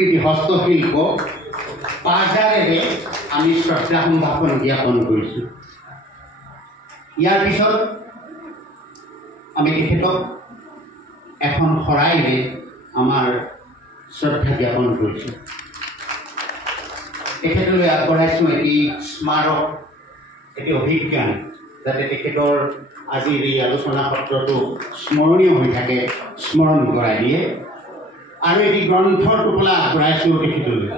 সংস্কৃতি হস্তশিল্প পাজাৰেৰে আমি শ্ৰদ্ধা সম্ভাষণ জ্ঞাপন কৰিছোঁ। ইয়াৰ পিছত আমি তেখেতক এখন শৰাইৰে আমাৰ শ্ৰদ্ধা জ্ঞাপন কৰিছোঁ। তেখেতলৈ আগবঢ়াইছোঁ এটি স্মাৰক, এটি অভিজ্ঞান, যাতে তেখেতৰ আজিৰ এই আলোচনা পত্ৰটো স্মৰণীয় হৈ থাকে, স্মৰণ কৰাই দিয়ে। আৰু এটি গ্ৰন্থৰ টোপোলা আগবঢ়াইছোঁ তেখেতলৈ।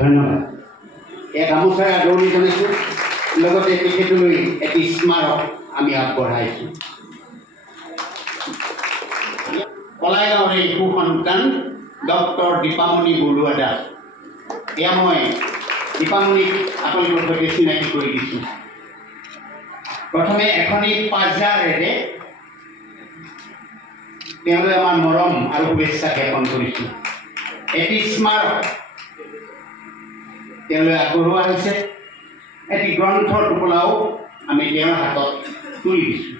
ধন্যবাদ। এক গামোচাৰে আদৰণি জনাইছোঁ, লগতে তেখেতলৈ এটি স্মাৰক আমি আগবঢ়াইছোঁ। কলাইগাঁৱৰে সুসন্তান ডক্টৰ দীপামণি বৰুৱা দাস। এয়া মই দীপামণিক আপোনালোকৰ সৈতে চিনাকি কৰি দিছোঁ। প্ৰথমে এখনি পাজাৰেৰে তেওঁলৈ আমাৰ মৰম আৰু শুভেচ্ছা জ্ঞাপন কৰিছোঁ। এটি স্মাৰক তেওঁলৈ আগবঢ়োৱা হৈছে। এটি গ্ৰন্থৰ টোপোলাও আমি তেওঁৰ হাতত তুলি দিছোঁ।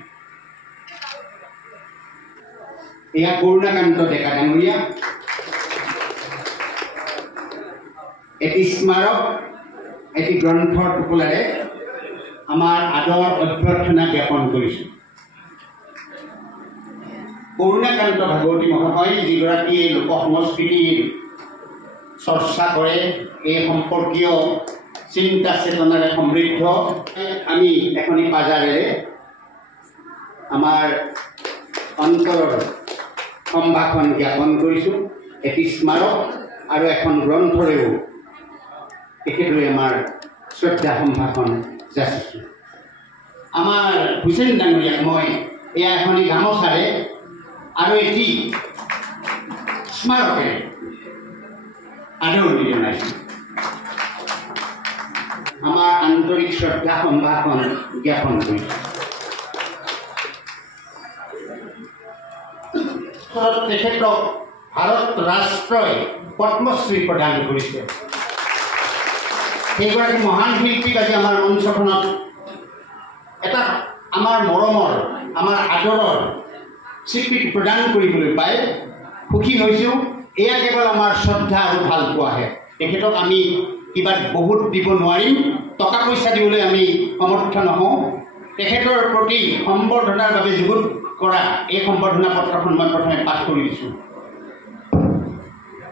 এয়া কৰুণাকান্ত ডেকা ডাঙৰীয়া। এটি স্মাৰক, এটি গ্ৰন্থৰ টোপোলাৰে আমাৰ আদৰ অভ্যৰ্থনা জ্ঞাপন কৰিছোঁ। কৰুণাকান্ত ভাগৱতী মহাশয়, যিগৰাকীয়ে লোক সংস্কৃতিৰ চৰ্চা কৰে, এই সম্পৰ্কীয় চিন্তা চেতনাৰে সমৃদ্ধ। আমি এখনি পাজাৰেৰে আমাৰ অন্তৰৰ সম্ভাষণ জ্ঞাপন কৰিছোঁ। এটি স্মাৰক আৰু এখন গ্ৰন্থৰেও তেখেতলৈ আমাৰ শ্ৰদ্ধা সম্ভাষণ যাচিছোঁ। আমাৰ হুছেইন ডাঙৰীয়াক মই এয়া এখনি গামোচাৰে আৰু এটি স্মাৰকেৰে আদৰণি জনাইছোঁ। আমাৰ আন্তৰিক শ্ৰদ্ধা সম্ভাষণ জ্ঞাপন কৰিছোঁ। তেখেতক ভাৰত ৰাষ্ট্ৰই পদ্মশ্ৰী প্ৰদান কৰিছে। সেইগৰাকী মহান শিল্পীক আজি আমাৰ মঞ্চখনত এটা আমাৰ মৰমৰ, আমাৰ আদৰৰ স্বীকৃতি প্ৰদান কৰিবলৈ পাই সুখী হৈছোঁ। এয়া কেৱল আমাৰ শ্ৰদ্ধা আৰু ভাল পোৱাহে। তেখেতক আমি কিবা বহুত দিব নোৱাৰিম, টকা পইচা দিবলৈ আমি সমৰ্থ নহওঁ। তেখেতৰ প্ৰতি সম্বৰ্ধনাৰ বাবে যুগুত কৰা এই সম্বৰ্ধনা পত্ৰখন মই প্ৰথমে পাঠ কৰি দিছোঁ।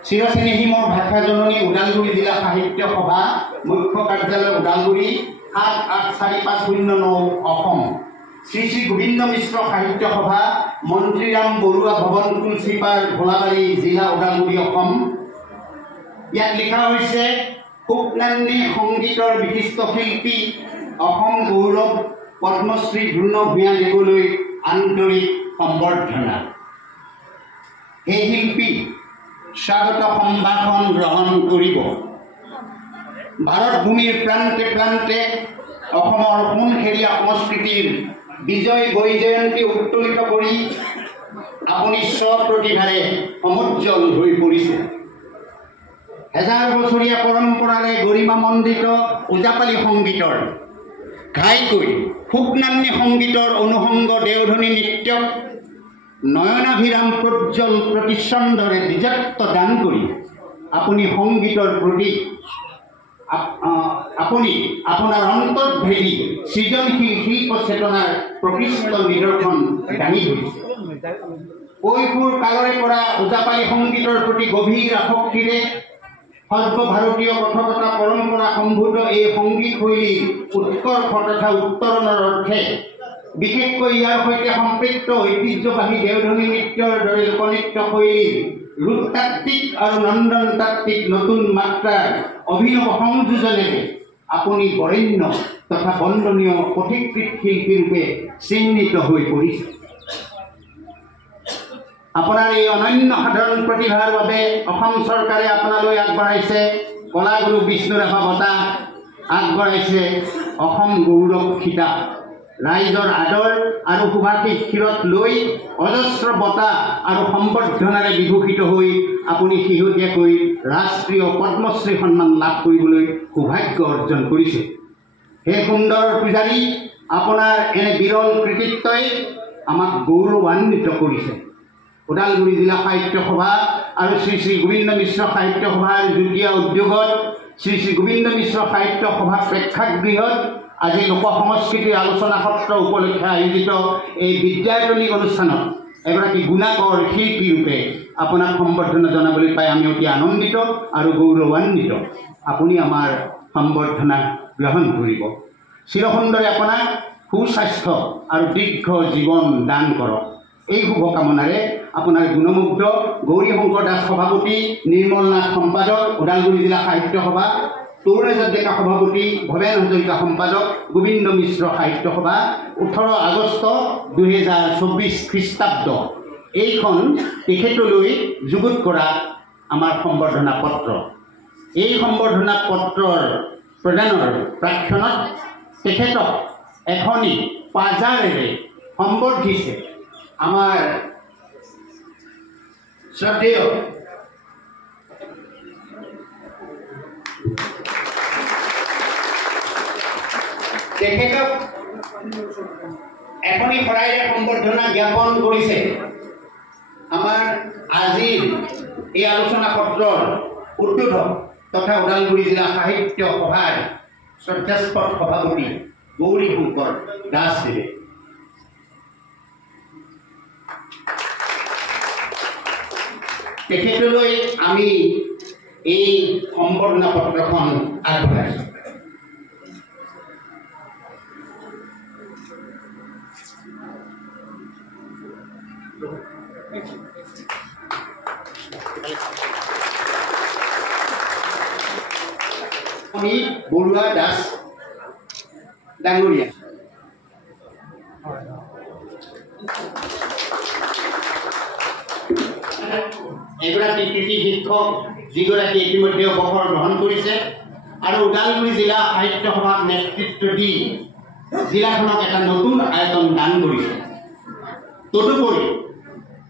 চিৰচেনেহী মোৰ ভাষা জননী, ওদালগুৰি জিলা সাহিত্য সভা, মুখ্য কাৰ্যালয় ওদালগুৰি, 7845009 অসম। শ্ৰী শ্ৰী গোবিন্দ মিশ্ৰ সাহিত্য সভা, মন্ত্ৰীৰাম বৰুৱা ভৱন, তুলসীপাৰ, ভোলাবাৰী জিলা ওদালগুৰি অসম। ইয়াত লিখা হৈছে, সুকনান্নী সংগীতৰ বিশিষ্ট শিল্পী, অসম গৌৰৱ পদ্মশ্ৰী দ্ৰোণ ভূঞা দেৱলৈ আন্তৰিক সম্বৰ্ধনা। এই শিল্পী স্বাগত সম্ভাষণ গ্ৰহণ কৰিব। ভাৰত ভূমিৰ প্ৰান্তে প্ৰান্তে অসমৰ সোণসেৰীয়া সংস্কৃতিৰ বিজয় বৈজয়ন্তী উত্তোলিত কৰি আপুনি স্বপ্ৰতিভাৰে সমুজ্জ্বল হৈ পৰিছে। হেজাৰ বছৰীয়া পৰম্পৰাৰে গৰিমামণ্ডিত ওজাপালি সংগীতৰ ঘাইকৈ সুকনান্নী সংগীতৰ অনুষংগ দেওধনী নৃত্যক নয়নাভিৰাম প্ৰজ্জ্বল প্ৰতিচ্ছন্দৰে দ্বিজত্ব দান কৰি আপুনি সংগীতৰ প্ৰতি আপুনি আপোনাৰ অন্তৰ্ভেদী সৃজনশীল শিল্প চেতনাৰ প্ৰকৃষ্ট নিদৰ্শন দাঙি ধৰিছে। কৈশোৰ কালৰে পৰা ওজাপালি সংগীতৰ প্ৰতি গভীৰ আসক্তিৰে সৰ্বভাৰতীয় কথকতা পৰম্পৰা সম্ভূত এই সংগীত শৈলীৰ উৎকৰ্ষ তথা উত্তৰণৰ অৰ্থে বিশেষকৈ ইয়াৰ সৈতে সম্পৃক্ত ঐতিহ্যবাহী দেওধনী নৃত্যৰ দৰে লোকনৃত্য শৈলীৰ ৰূপতাত্ত্বিক আৰু নন্দন তাত্ত্বিক নতুন মাত্ৰাৰ অভিনৱ সংযোজনেৰে আপুনি বৰেণ্য তথা বন্দনীয় পথিকৃত শিল্পীৰূপে চিহ্নিত হৈ পৰিছে। আপোনাৰ এই অনন্য সাধাৰণ প্ৰতিভাৰ বাবে অসম চৰকাৰে আপোনালৈ আগবঢ়াইছে কলাগুৰু বিষ্ণুৰাভা বঁটা, আগবঢ়াইছে অসম গৌৰৱ খিতাপ। ৰাইজৰ আদৰ আৰু সুভাষিত শিৰত লৈ অজস্ৰ বঁটা আৰু সম্বৰ্ধনাৰে বিভূষিত হৈ আপুনি শেহতীয়াকৈ ৰাষ্ট্ৰীয় পদ্মশ্ৰী সন্মান লাভ কৰিবলৈ সৌভাগ্য অৰ্জন কৰিছে। হে সুন্দৰ পূজাৰী, আপোনাৰ এনে বিৰল কৃতিত্বই আমাক গৌৰৱান্বিত কৰিছে। ওদালগুৰি জিলা সাহিত্য সভা আৰু শ্ৰী শ্ৰী গোবিন্দ মিশ্ৰ সাহিত্য সভাৰ যুটীয়া উদ্যোগত শ্ৰী শ্ৰী গোবিন্দ মিশ্ৰ সাহিত্য সভা প্ৰেক্ষাগৃহত আজি লোক সংস্কৃতিৰ আলোচনা সত্ৰ উপলক্ষে আয়োজিত এই বিদ্যায়তনিক অনুষ্ঠানত এগৰাকী গুণাকৰ শিল্পী ৰূপে আপোনাক সম্বৰ্ধনা জনাবলৈ পাই আমি অতি আনন্দিত আৰু গৌৰৱান্বিত। আপুনি আমাৰ সম্বৰ্ধনা গ্ৰহণ কৰিব। চিৰসুন্দৰে আপোনাক সুস্বাস্থ্য আৰু দীৰ্ঘ জীৱন দান কৰক। এই শুভকামনাৰে আপোনাৰ গুণমুগ্ধ গৌৰী শংকৰ দাস সভাপতি, নিৰ্মল নাথ সম্পাদক, ওদালগুৰি জিলা সাহিত্য সভা, তৰুণৰাজ ডেকা সভাপতি, ভৱেন হাজৰিকা সম্পাদক, গোবিন্দ মিশ্ৰ সাহিত্য সভা, 18 আগষ্ট 2024 খ্ৰীষ্টাব্দ। এইখন তেখেতলৈ যুগুত কৰা আমাৰ সম্বৰ্ধনা পত্ৰ। এই সম্বৰ্ধনা পত্ৰৰ প্ৰদানৰ প্ৰাক্ষণত তেখেতক এখনি পাজাৰেৰে সম্বৰ্ধিছে আমাৰ শ্ৰদ্ধেয় তেখেতক এখনি শৰাইৰে সম্বৰ্ধনা জ্ঞাপন কৰিছে আমাৰ আজিৰ এই আলোচনা পত্ৰৰ উদ্বোধক তথা ওদালগুৰি জিলা সাহিত্য সভাৰ শ্ৰদ্ধাস্পদ সভাপতি গৌৰী শংকৰ দাসদেৱে। তেখেতলৈ আমি এই সম্বৰ্ধনা পত্ৰখন আগবঢ়াইছোঁ। বৰুৱা দাস ডাঙৰীয়া এগৰাকী কৃতি শিক্ষক, যিগৰাকী ইতিমধ্যে অৱসৰ গ্ৰহণ কৰিছে আৰু ওদালগুৰি জিলা সাহিত্য সভাত নেতৃত্ব দি জিলাখনক এটা নতুন আয়তন দান কৰিছে। তদুপৰি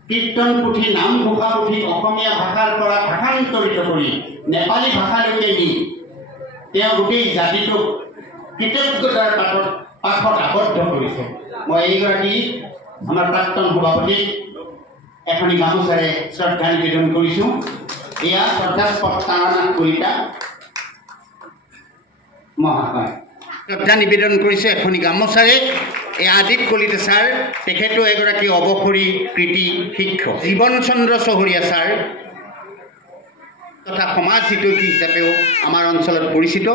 কীৰ্তন পুথি, নামঘোষা পুথি অসমীয়া ভাষাৰ পৰা ভাষান্তৰিত কৰি নেপালী ভাষালৈকে নি তেওঁ গোটেই জাতিটোক কৃতজ্ঞতাৰ পাঠত আবদ্ধ কৰিছে। মই এইগৰাকী আমাৰ প্ৰাক্তন সভাপতিক এখনি গামোচাৰে শ্ৰদ্ধা নিবেদন কৰিছোঁ। এয়া শ্ৰদ্ধাস্পদ তাৰানাথ কলিতা মহাশয় শ্ৰদ্ধা নিবেদন কৰিছে এখনি গামোচাৰে। এই আদিত কলিতা ছাৰ, তেখেতো এগৰাকী অৱসৰী কৃতি শিক্ষক। জীৱন চন্দ্ৰ চহৰীয়া ছাৰ তথা সমাজ হিতৈষী হিচাপেও আমাৰ অঞ্চলত পৰিচিত।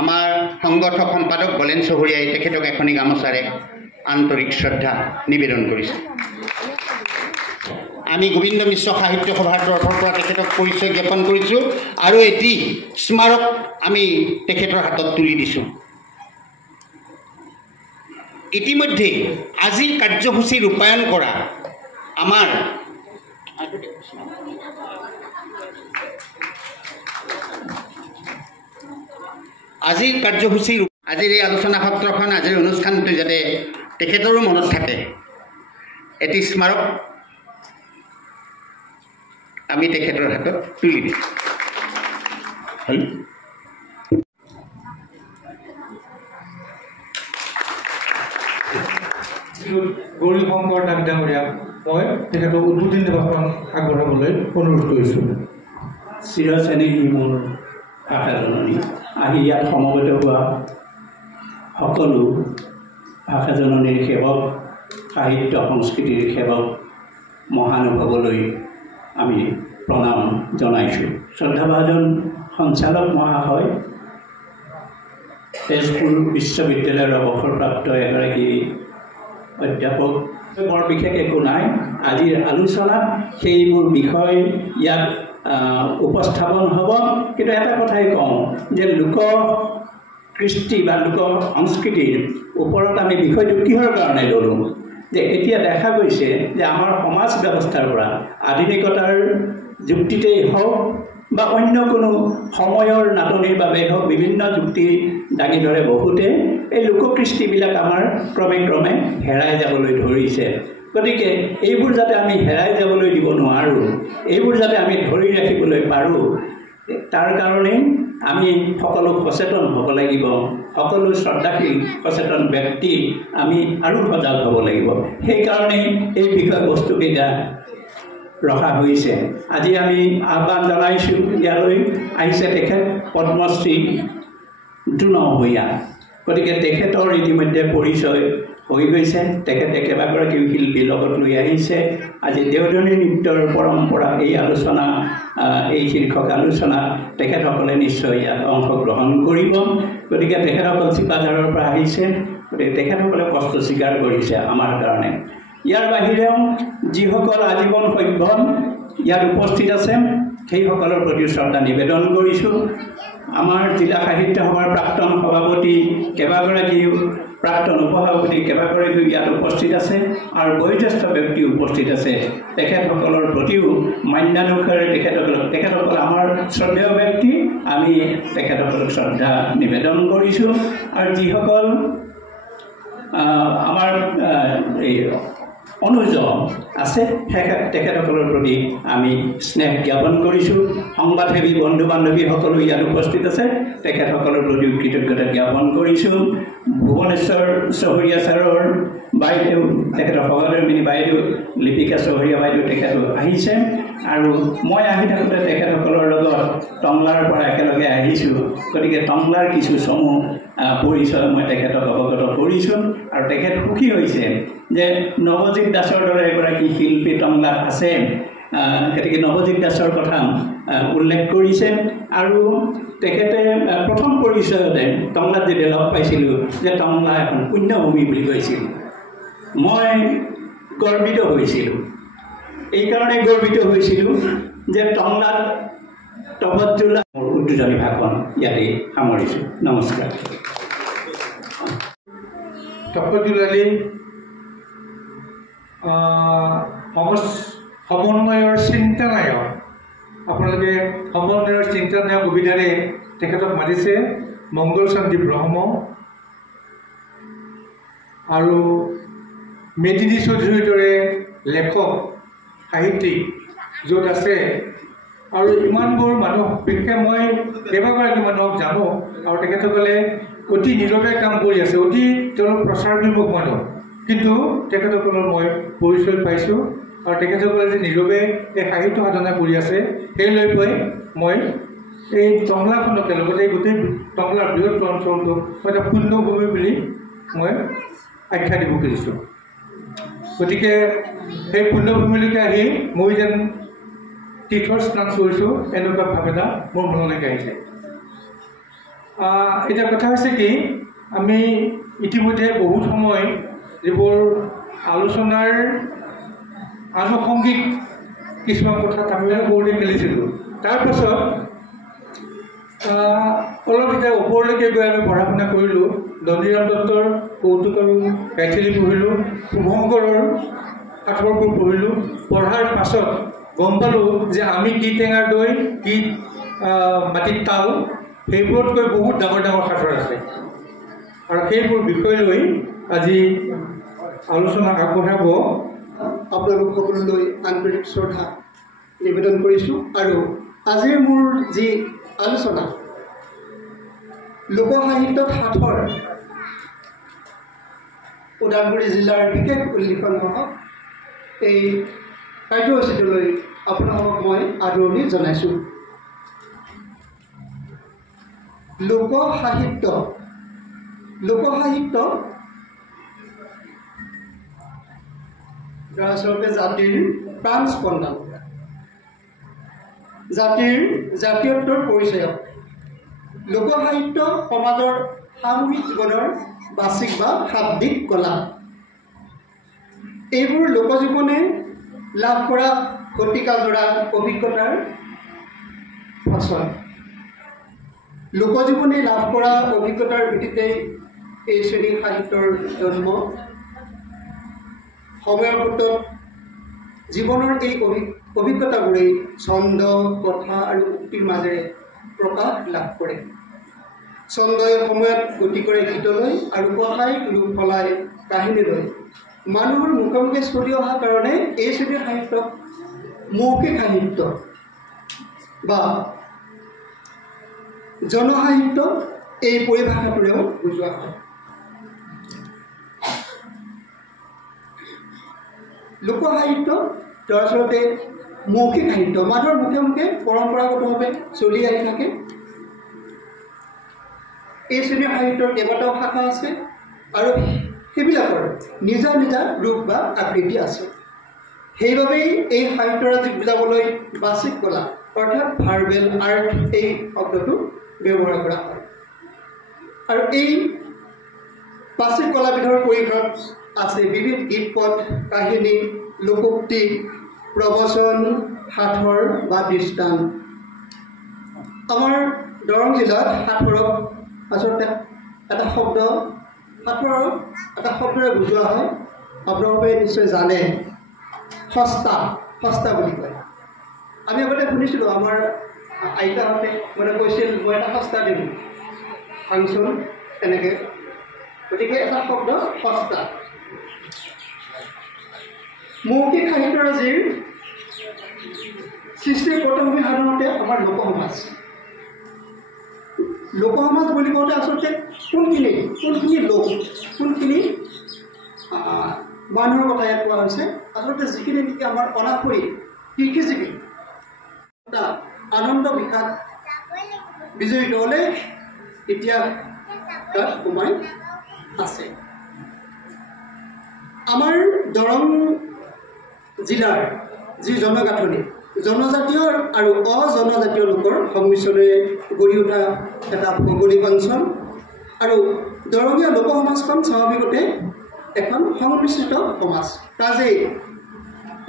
আমাৰ সংগঠক সম্পাদক বলেন চহৰীয়াই তেখেতক এখনি গামোচাৰে আন্তৰিক শ্ৰদ্ধা নিবেদন কৰিছে। আমি গোবিন্দ মিশ্ৰ সাহিত্য সভাৰ তৰফৰ পৰা তেখেতক পৰিচয় জ্ঞাপন কৰিছোঁ আৰু এটি স্মাৰক আমি তেখেতৰ হাতত তুলি দিছোঁ। ইতিমধ্যে আজিৰ কাৰ্যসূচী ৰূপায়ণ কৰা আমাৰ আজিৰ কাৰ্যসূচী, আজিৰ এই আলোচনা সত্ৰখন, আজিৰ অনুষ্ঠানটো যাতে তেখেতৰো মনত থাকে, এটি স্মাৰক আমি তেখেতৰ হাতত তুলি দিম। গৌৰী শংকৰ দাস ডাঙৰীয়াক মই তেখেতক উদ্বোধনী ভাষণ আগবঢ়াবলৈ অনুৰোধ কৰিছোঁ। চিৰচেনেহী মোৰ ভাষাজননী, আহি ইয়াত সমবেত হোৱা সকলো ভাষাজননীৰ সেৱক, সাহিত্য সংস্কৃতিৰ সেৱক মহানুভৱলৈ আমি প্ৰণাম জনাইছোঁ। শ্ৰদ্ধাভাজন সঞ্চালক মহাশয়, তেজপুৰ বিশ্ববিদ্যালয়ৰ অৱসৰপ্ৰাপ্ত এগৰাকী অধ্যাপক, বৰ বিশেষ একো নাই। আজিৰ আলোচনাত সেইবোৰ বিষয় ইয়াত উপস্থাপন হ'ব। কিন্তু এটা কথাই কওঁ যে লোক কৃষ্টি বা লোক সংস্কৃতিৰ ওপৰত আমি বিষয়টো কিহৰ কাৰণে ল'লোঁ, যে এতিয়া দেখা গৈছে যে আমাৰ সমাজ ব্যৱস্থাৰ পৰা আধুনিকতাৰ যুক্তিতেই হওক বা অন্য কোনো সময়ৰ নাটনিৰ বাবেই হওক বিভিন্ন যুক্তি দাঙি ধৰে বহুতে। এই লোককৃষ্টিবিলাক আমাৰ ক্ৰমে ক্ৰমে হেৰাই যাবলৈ ধৰিছে। গতিকে এইবোৰ যাতে আমি হেৰাই যাবলৈ দিব নোৱাৰোঁ, এইবোৰ যাতে আমি ধৰি ৰাখিবলৈ পাৰোঁ, তাৰ কাৰণে আমি সকলো সচেতন হ'ব লাগিব, সকলো শ্ৰদ্ধাশীল সচেতন ব্যক্তি আমি আৰু সজাগ হ'ব লাগিব। সেইকাৰণে এই বিষয়বস্তুকেইটা ৰখা হৈছে। আজি আমি আহ্বান জনাইছোঁ, ইয়ালৈ আহিছে তেখেত পদ্মশ্ৰী দুনম ভূঞা। গতিকে তেখেতৰ ইতিমধ্যে পৰিচয় হৈ গৈছে। তেখেতে কেইবাগৰাকীও শিল্পীৰ লগত লৈ আহিছে। আজি দেওধনী নৃত্যৰ পৰম্পৰা এই আলোচনা, এই শীৰ্ষক আলোচনা তেখেতসকলে নিশ্চয় ইয়াত অংশগ্ৰহণ কৰিব। গতিকে তেখেতসকল চিপাঝাৰৰ পৰা আহিছে, গতিকে তেখেতসকলে কষ্ট স্বীকাৰ কৰিছে আমাৰ কাৰণে। ইয়াৰ বাহিৰেও যিসকল আজীৱন সভ্য ইয়াত উপস্থিত আছে, সেইসকলৰ প্ৰতি শ্ৰদ্ধা নিবেদন কৰিছোঁ। আমাৰ জিলা সাহিত্য সভাৰ প্ৰাক্তন সভাপতি কেইবাগৰাকীও, প্ৰাক্তন উপসভাপতি কেইবাগৰাকীও ইয়াত উপস্থিত আছে আৰু বয়োজ্যেষ্ঠ ব্যক্তি উপস্থিত আছে। তেখেতসকলৰ প্ৰতিও মান্যানুসাৰে তেখেতসকল আমাৰ শ্ৰদ্ধেয় ব্যক্তি, আমি তেখেতসকলক শ্ৰদ্ধা নিবেদন কৰিছোঁ। আৰু যিসকল আমাৰ এই অনুজ আছে, তেখেতসকলৰ প্ৰতি আমি স্নেহ জ্ঞাপন কৰিছোঁ। সংবাদসেৱী বন্ধু বান্ধৱীসকলো ইয়াত উপস্থিত আছে, তেখেতসকলৰ প্ৰতিও কৃতজ্ঞতা জ্ঞাপন কৰিছোঁ। ভুৱনেশ্বৰ চহৰীয়া ছাৰৰ বাইদেউ, তেখেতৰ সহধৰ্মিনী বাইদেউ লিপিকা চহৰীয়া বাইদেউ তেখেতো আহিছে। আৰু মই আহি থাকোঁতে তেখেতসকলৰ লগত টংলাৰ পৰা একেলগে আহিছোঁ। গতিকে টংলাৰ কিছু চমু পৰিচয় মই তেখেতক অৱগত কৰিছোঁ। আৰু তেখেত সুখী হৈছে যে নৱজিৎ দাসৰ দৰে এগৰাকী শিল্পী টংলাত আছে। গতিকে নৱজিৎ দাসৰ কথা উল্লেখ কৰিছে। আৰু তেখেতে প্ৰথম পৰিচয়তে টংলাত যেতিয়া লগ পাইছিলোঁ যে টংলা এখন পুণ্যভূমি বুলি কৈছিল, মই গৰ্বিত হৈছিলোঁ। এইকাৰণে গৰ্বিত হৈছিলোঁ যে টংলাত তপজ্জোলা মোৰ উদ্বোধনী ভাষণ ইয়াতে সামৰিছোঁ। নমস্কাৰ। তপজ্জোলালী সমন্বয়ৰ চিন্তানায়ক, আপোনালোকে সমন্বয়ৰ চিন্তানায়ক সুবিধাৰে তেখেতক মাতিছে মংগল শান্তি ব্ৰহ্ম আৰু মেদিনী চৌধুৰীৰ দৰে লেখক সাহিত্যিক য'ত আছে। আৰু ইমানবোৰ মানুহ, বিশেষকৈ মই কেইবাগৰাকী মানুহক জানো, আৰু তেখেতসকলে অতি নীৰৱে কাম কৰি আছে, অতি তেওঁলোক প্ৰচাৰ বিমুখ মানুহ। কিন্তু তেখেতসকলৰ মই পৰিচয় পাইছোঁ, আৰু তেখেতসকলে যে নীৰৱে এই সাহিত্য সাধনা কৰি আছে, সেই লৈ পাই মই এই টংলাখনকে লগতে গোটেই টংলাৰ বৃহৎ অঞ্চলটো এটা পুণ্যভূমি বুলি মই আখ্যা দিব খুজিছোঁ। গতিকে সেই পুণ্যভূমিলৈকে আহি মই যেন তীৰ্থৰ স্নান কৰিছোঁ, এনেকুৱা ভাৱ এটা মোৰ মনলৈকে আহিছে। এতিয়া কথা হৈছে কি, আমি ইতিমধ্যে বহুত সময় যিবোৰ আলোচনাৰ আনুষংগিক কিছুমান কথাত আমি সৰুতে খেলিছিলোঁ, তাৰপাছত অলপ এতিয়া ওপৰলৈকে গৈ আমি পঢ়া শুনা কৰিলোঁ। দণ্ডিৰাম দত্তৰ কৌতুক আৰু গাইথেলী পঢ়িলোঁ, শুভংকৰৰ সাঁথৰবোৰ পঢ়িলোঁ। পঢ়াৰ পাছত গম পালোঁ যে আমি কি টেঙাৰ দৈ, কি মাটিৰ তাল, সেইবোৰতকৈ বহুত ডাঙৰ ডাঙৰ সাঁথৰ আছে। আৰু সেইবোৰ বিষয় লৈ আজি আলোচনা আগবঢ়াব আপোনালোক সকলোলৈ আন্তৰিক শ্ৰদ্ধা নিবেদন কৰিছোঁ। আৰু আজিৰ মোৰ যি আলোচনা, লোকসাহিত্যত সাঁথৰ, ওদালগুৰি জিলাৰ বিশেষ উল্লেখনীয় এই কাৰ্যসূচীটোলৈ আপোনালোকক মই আদৰণি জনাইছোঁ। লোকসাহিত্য দৰাচলতে জাতিৰ প্ৰাণ স্পন্দন, জাতিৰ জাতীয়ত্বৰ পৰিচয়ক। লোকসাহিত্য সমাজৰ সামূহিক জীৱনৰ বাচিক বা শাব্দিক কলা। এইবোৰ লোকজীৱনে লাভ কৰা শতিকাজোৰা অভিজ্ঞতাৰ ফচল। লোকজীৱনে লাভ কৰা অভিজ্ঞতাৰ ভিত্তিতেই এই শ্ৰেণীৰ সাহিত্যৰ জন্ম। সময়ৰ সোঁতত জীৱনৰ এই অভিজ্ঞতাবোৰেই ছন্দ, কথা আৰু উক্তিৰ মাজেৰে প্ৰকাশ লাভ কৰে। ছন্দই সময়ত গতি কৰে গীতলৈ, আৰু কথাই ৰূপ সলাই কাহিনীলৈ। মানুহৰ মুখে মুখে চলি অহা কাৰণে এই শ্ৰেণীৰ সাহিত্যক মৌখিক সাহিত্য বা জনসাহিত্য এই পৰিভাষাটোৰেও বুজোৱা হয়। লোকসাহিত্য দৰাচলতে মৌখিক সাহিত্য, মানুহৰ মুখে মুখে পৰম্পৰাগতভাৱে চলি আহি থাকে। এই শ্ৰেণীৰ সাহিত্যৰ কেইবাটাও শাখা আছে আৰু সেইবিলাকৰ নিজা নিজা ৰূপ বা আকৃতি আছে। সেইবাবেই এই সাহিত্যৰাজিক বুজাবলৈ বাচিক কলা অৰ্থাৎ ভাৰ্বেল আৰ্ট এই শব্দটো ব্যৱহাৰ কৰা হয়। আৰু এই বাচিক কলাবিধৰ পৰিসৰত আছে বিবিধ গীত পদ, কাহিনী, লোকোক্তি, প্ৰবচন, সাঁথৰ বা দৃষ্টান্ত। আমাৰ দৰং জিলাত সাঁথৰক আচলতে এটা শব্দৰে বুজোৱা হয়, আপোনালোকে নিশ্চয় জানে, সস্তা বুলি কয়। আমি আগতে শুনিছিলোঁ, আমাৰ আইতাহঁতে মানে কৈছিল মই এটা সস্তা দিম ফাংচন এনেকৈ, গতিকে এটা শব্দ সস্তা। মৌখিক সাহিত্যৰাজিৰ সৃষ্টিৰ পটভূমি সাধাৰণতে আমাৰ লোকসমাজ। লোকসমাজ বুলি কওঁতে আচলতে কোনখিনি লোক, কোনখিনি মানুহৰ কথা ইয়াত কোৱা হৈছে। আচলতে যিখিনি নেকি আমাৰ অনাসৰি কৃষিজীৱী, এটা আনন্দ বিষাদ বিজড়িত হ'লে এতিয়া তাত সোমাই আছে। আমাৰ দৰং জিলাৰ যি জনগাঁথনি, জনজাতীয় আৰু অজনজাতীয় লোকৰ সংমিশ্ৰণেৰে গঢ়ি উঠা এটা ভৌগোলিক অঞ্চল, আৰু দৰঙীয়া লোক সমাজখন স্বাভাৱিকতে এখন সংমিশ্ৰিত সমাজ। কাজেই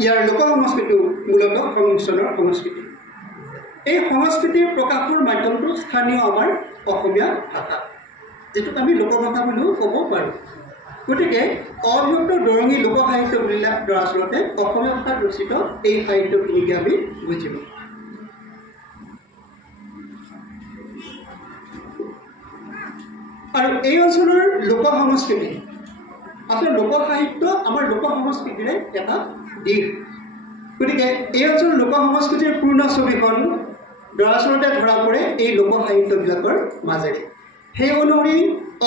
ইয়াৰ লোক সংস্কৃতিও মূলতঃ সংমিশ্ৰণৰ সংস্কৃতি। এই সংস্কৃতিৰ প্ৰকাশৰ মাধ্যমটো স্থানীয় আমাৰ অসমীয়া ভাষা, যিটোক আমি লোকভাষা বুলিও ক'ব পাৰোঁ। গতিকে অবিভক্ত দৰঙী লোকসাহিত্য বুলিলে দৰাচলতে অসমীয়া ভাষাত ৰচিত এই সাহিত্যখিনিকে আমি বুজিব। আৰু এই অঞ্চলৰ লোক সংস্কৃতি, আচলতে লোকসাহিত্য আমাৰ লোক সংস্কৃতিৰে এটা দিশ। গতিকে এই অঞ্চলৰ লোক সংস্কৃতিৰ পূৰ্ণ ছবিখন দৰাচলতে ধৰা পৰে এই লোকসাহিত্যবিলাকৰ মাজেৰে। সেই অনুসৰি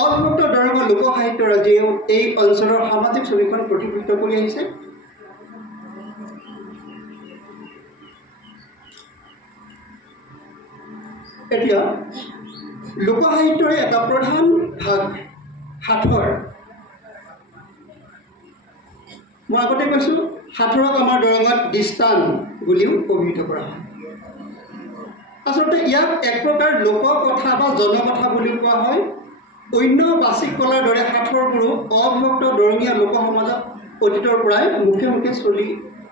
অবিভক্ত দৰঙৰ লোকসাহিত্যৰাজিয়েও এই অঞ্চলৰ সামাজিক ছবিখন প্ৰতিফলিত কৰি আহিছে। এতিয়া লোকসাহিত্যৰে এটা প্ৰধান ভাগ সাঁথৰ। মই আগতে কৈছোঁ সাঁথৰক আমাৰ দৰঙত দৃষ্টান্ত বুলিও অভিহিত কৰা হয়। আচলতে ইয়াক এক প্ৰকাৰ লোককথা বা জনকথা বুলি কোৱা হয়। অন্য বাচিক কলাৰ দৰে সাঁথৰবোৰো অবিভক্ত দৰঙীয়া লোক সমাজত অতীতৰ পৰাই মুখে মুখে চলি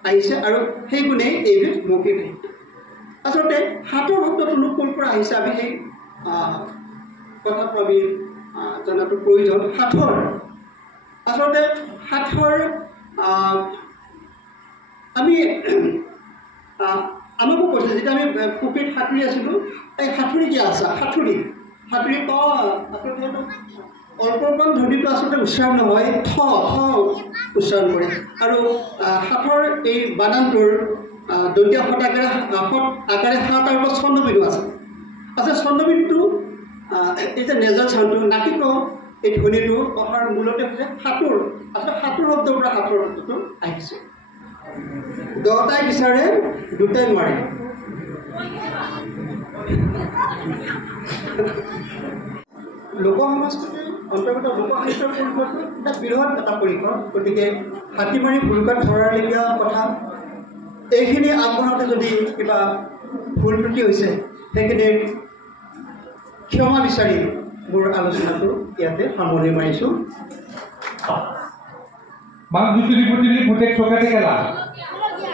আহিছে, আৰু সেই গুণেই এইবিধ মৌখিক সাহিত্য। আচলতে সাঁথৰ শব্দটোনো ক'ৰ পৰা আহিছে আমি সেই কথাটো আমি জনাটো প্ৰয়োজন। সাঁথৰ আচলতে আমি আমাকো কৈছে, যেতিয়া আমি পুখুৰীত সাঁতুৰি আছিলোঁ, এই সাঁতুৰি কি আছা, সাঁতুৰি আচলতে অল্পকণ ধ্বনিটো আচলতে উচ্চাৰণ নহয়, থ উচ্চাৰণ কৰে। আৰু সাঁথৰ এই বানানটোৰ দন্তীয় সৎ আকাৰে সাত আৰু ছন্দবিন্দু আছে। ছন্দবিন্দুটো এই যে নেজৰ চাউণ্ডটো, নাকিত এই ধ্বনিটো অহাৰ মূলতে হৈছে সাঁতোৰ। আচলতে সাঁতোৰ শব্দৰ পৰা সাঁথৰ শব্দটো আহিছে। দহটাই বিচাৰে দুটাই নোৱাৰে। লোক সংস্কৃতিৰ অন্তৰ্গত লোকসাহিত্যৰ পৰিসৰটো এটা বৃহৎ এটা পৰিসৰ। গতিকে হাতীমাৰি ভুলকাত ধৰাৰলগীয়া কথা, এইখিনি আগবঢ়াওঁতে যদি কিবা ভুল ত্ৰুটি হৈছে সেইখিনিৰ ক্ষমা বিচাৰি মোৰ আলোচনাটো ইয়াতে সামৰণি মাৰিছোঁ।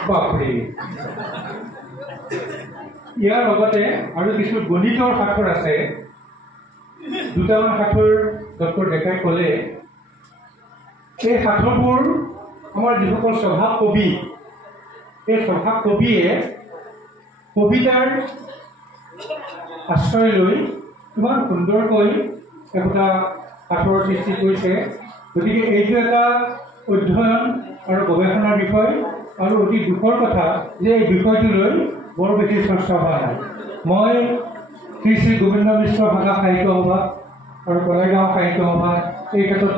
বাপৰে, ইয়াৰ লগতে আৰু কিছু গণিতৰ সাঁথৰ আছে। দুটামান সাঁথৰ ডক্টৰ ডেকাই ক'লে। এই সাঁথৰবোৰ আমাৰ যিসকল স্বভাৱ কবি, এই স্বভাৱ কবিয়ে কবিতাৰ আশ্ৰয় লৈ ইমান সুন্দৰকৈ একোটা সাঁথৰৰ সৃষ্টি কৰিছে। গতিকে এইটো এটা অধ্যয়ন আৰু গৱেষণাৰ বিষয়, আৰু অতি দুখৰ কথা যে এই বিষয়টো লৈ বৰ বেছি চৰ্চা হোৱা নাই। মই শ্ৰী শ্ৰী গোবিন্দ মিশ্ৰ ভাষা সাহিত্য সভা আৰু কলেগাঁও সাহিত্য সভা এই ক্ষেত্ৰত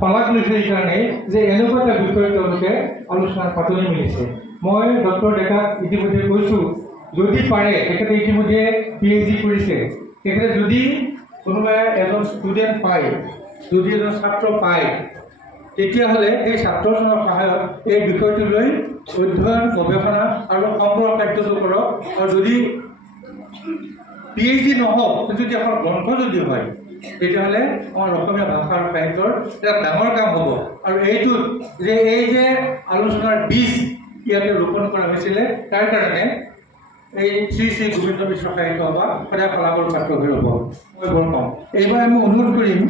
শলাগ লৈছে এইকাৰণে যে এনেকুৱা এটা বিষয়ে তেওঁলোকে আলোচনাৰ পাতনি মিলিছে। মই ডক্টৰ ডেকাক ইতিমধ্যে কৈছোঁ, যদি পাৰে তেখেতে ইতিমধ্যে PhD কৰিছে, তেখেতে যদি কোনোবাই এজন ষ্টুডেণ্ট পায়, যদি এজন ছাত্ৰ পায়, তেতিয়াহ'লে এই ছাত্ৰজনৰ সহায়ত এই বিষয়টো লৈ অধ্যয়ন গৱেষণা আৰু সংগ্ৰহ কাৰ্যটো কৰক। আৰু যদি PhD নহওক, যদি এখন গ্ৰন্থ যদি হয়, তেতিয়াহ'লে আমাৰ অসমীয়া ভাষা আৰু সাহিত্যৰ এটা ডাঙৰ কাম হ'ব। আৰু এইটোত যে এই যে আলোচনাৰ বীজ ইয়াতে ৰোপণ কৰা হৈছিলে, তাৰ কাৰণে এই শ্ৰী শ্ৰী গোবিন্দ মিশ্ৰ সাহিত্য সভা সদায় শলাগৰ পাত্ৰ হৈ ৰ'ব, মই বৰ পাওঁ। এইবাৰ আমি অনুৰোধ কৰিম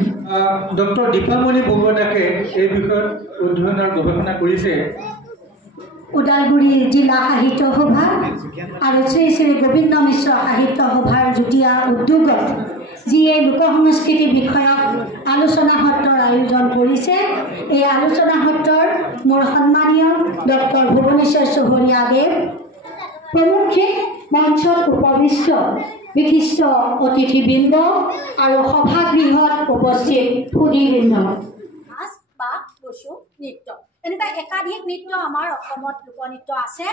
ডক্টৰ দীপামণি বৰুৱাদাসে এই বিষয়ত অধ্যয়ন আৰু গৱেষণা কৰিছে। ওদালগুৰি জিলা সাহিত্য সভা আৰু শ্ৰী শ্ৰী গোবিন্দ মিশ্ৰ সাহিত্য সভাৰ যুটীয়া উদ্যোগত যিয়ে লোক সংস্কৃতি বিষয়ক আলোচনা সত্ৰৰ আয়োজন কৰিছে, এই আলোচনা সত্ৰৰ মোৰ সন্মানীয় ডক্টৰ ভুৱনেশ্বৰ চহৰীয়াদেৱ প্ৰমুখ্যে মঞ্চত উপবিষ্ট বিশিষ্ট অতিথিবৃন্দ আৰু সভাগৃহত উপস্থিত সুধীবৃন্দ। নাচ বা বসু নৃত্য এনেকুৱা একাধিক নৃত্য আমাৰ অসমত লোকনৃত্য আছে।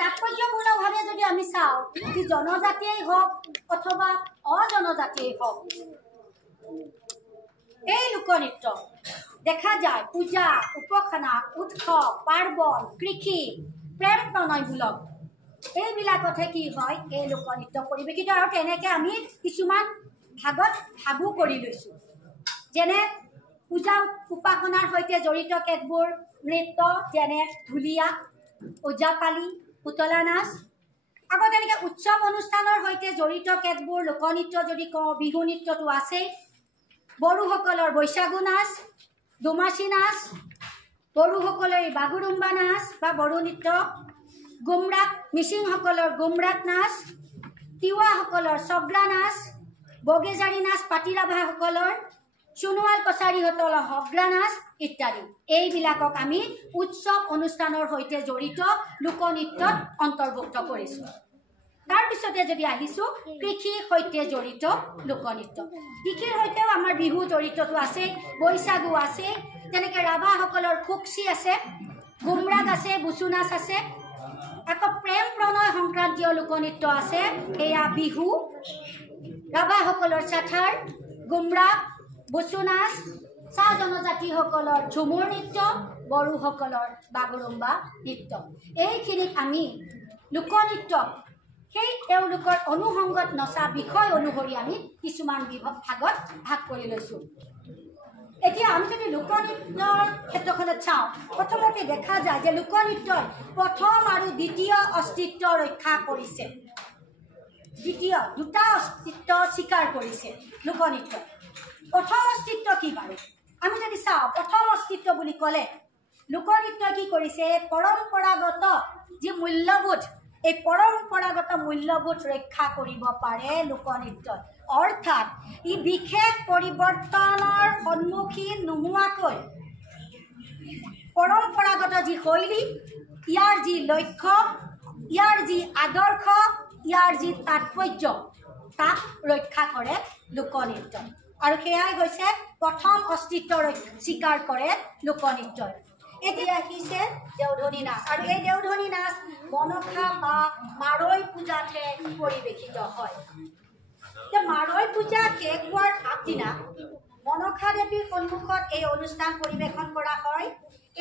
তাৎপৰ্যপূৰ্ণভাৱে যদি আমি চাওঁ, কি জনজাতিয়েই হওক অথবা অজনজাতিয়েই হওক, এই লোকনৃত্য দেখা যায় পূজা, উপাসনা, উৎসৱ, পাৰ্বণ, কৃষি, প্ৰেম প্ৰণয়মূলক এইবিলাকতহে কি হয় এই লোকনৃত্য পৰিৱেশিত। আৰু তেনেকৈ আমি কিছুমান ভাগো কৰি লৈছোঁ, যেনে পূজা উপাসনাৰ সৈতে জড়িত কেতবোৰ নৃত্য, যেনে ঢুলীয়া, ওজাপালি, পুতলা নাচ। আকৌ তেনেকৈ উৎসৱ অনুষ্ঠানৰ সৈতে জড়িত কেতবোৰ লোকনৃত্য যদি কওঁ, বিহু নৃত্যটো আছেই, বড়োসকলৰ বৈশাগু নাচ, ডুমাচী নাচ, বড়োসকলৰ বাগুৰুম্বা নাচ বা বড়ো নৃত্য, গুমৰাগ মিচিংসকলৰ গুমৰাগ নাচ, তিৱাসকলৰ চগ্ৰা নাচ, বগেজাৰী নাচ পাতিৰাভাসকলৰ, সোণোৱাল কছাৰীহঁতৰ হগ্ৰা নাচ ইত্যাদি। এইবিলাকক আমি উৎসৱ অনুষ্ঠানৰ সৈতে জড়িত লোকনৃত্যত অন্তৰ্ভুক্ত কৰিছোঁ। তাৰপিছতে যদি আহিছোঁ কৃষিৰ সৈতে জড়িত লোকনৃত্য, কৃষিৰ সৈতেও আমাৰ বিহু জড়িতটো আছে, বৈশাগু আছে, তেনেকৈ ৰাভাসকলৰ খুকচি আছে, গুমৰাগ আছে, বুচু নাচ আছে। আকৌ প্ৰেম প্ৰণয় সংক্ৰান্তীয় লোকনৃত্য আছে, এয়া বিহু, ৰাভাসকলৰ চাথাৰ, গুমৰাগ, বুচু নাচ, চাহ জনজাতিসকলৰ ঝুমুৰ নৃত্য, বড়োসকলৰ বাগুৰুম্বা নৃত্য। এইখিনিক আমি লোকনৃত্য সেই তেওঁলোকৰ অনুসংগত নচা বিষয় অনুসৰি আমি কিছুমান ভাগত ভাগ কৰি লৈছোঁ। এতিয়া আমি যদি লোকনৃত্যৰ ক্ষেত্ৰখনত চাওঁ, প্ৰথমতে দেখা যায় যে লোকনৃত্যই প্ৰথম আৰু দ্বিতীয় অস্তিত্ব ৰক্ষা কৰিছে, দ্বিতীয় দুটা অস্তিত্ব স্বীকাৰ কৰিছে লোকনৃত্য। প্ৰথম অস্তিত্ব কি বাৰু? আমি যদি চাওঁ, প্ৰথম অস্তিত্ব বুলি ক'লে লোকনৃত্যই কি কৰিছে, পৰম্পৰাগত যি মূল্যবোধ, এই পৰম্পৰাগত মূল্যবোধ ৰক্ষা কৰিব পাৰে লোকনৃত্যই। অৰ্থাৎ ই বিশেষ পৰিৱৰ্তনৰ সন্মুখীন নোহোৱাকৈ পৰম্পৰাগত যি শৈলী, ইয়াৰ যি লক্ষ্য, ইয়াৰ যি আদৰ্শ, ইয়াৰ যি তাৎপৰ্য, তাক ৰক্ষা কৰে লোকনৃত্য। আৰু সেয়াই হৈছে প্ৰথম অস্তিত্ব স্বীকাৰ কৰে লোকনৃত্যই। এতিয়া আহিছে দেওধনী নাচ, আৰু এই দেওধনী নাচ মনসা বা মাৰৈ পূজাতহে পৰিৱেশিত হয়। মাৰৈ পূজা শেষ হোৱাৰ আগদিনা মনসা দেৱীৰ সন্মুখত এই অনুষ্ঠান পৰিৱেশন কৰা হয়।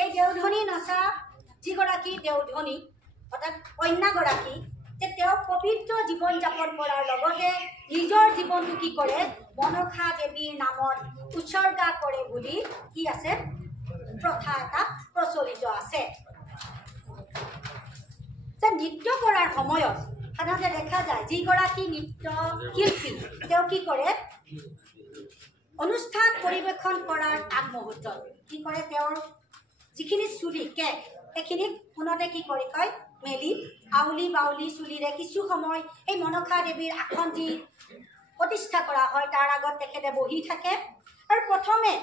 এই দেওধনী নচা যিগৰাকী দেওধনী অৰ্থাৎ কন্যাগৰাকী, তেওঁ পবিত্ৰ জীৱন যাপন কৰাৰ লগতে নিজৰ জীৱনটো কি কৰে, মনসা দেৱীৰ নামত উৎসৰ্গা কৰে বুলি কি আছে, প্ৰথা এটা প্ৰচলিত আছে। নৃত্য কৰাৰ সময়ত সাধাৰণতে দেখা যায় যিগৰাকী নৃত্য শিল্পী, তেওঁ কি কৰে, অনুষ্ঠান পৰিৱেশন কৰাৰ আগমুহূৰ্তত কি কৰে, তেওঁৰ যিখিনি চুলি কেক, সেইখিনি পুনতে কি কৰি কয় মেলি আউলি বাউলি চুলিৰে কিছু সময় এই মনসা দেৱীৰ আসন যি প্ৰতিষ্ঠা কৰা হয় তাৰ আগত তেখেতে বহি থাকে। আৰু প্ৰথমে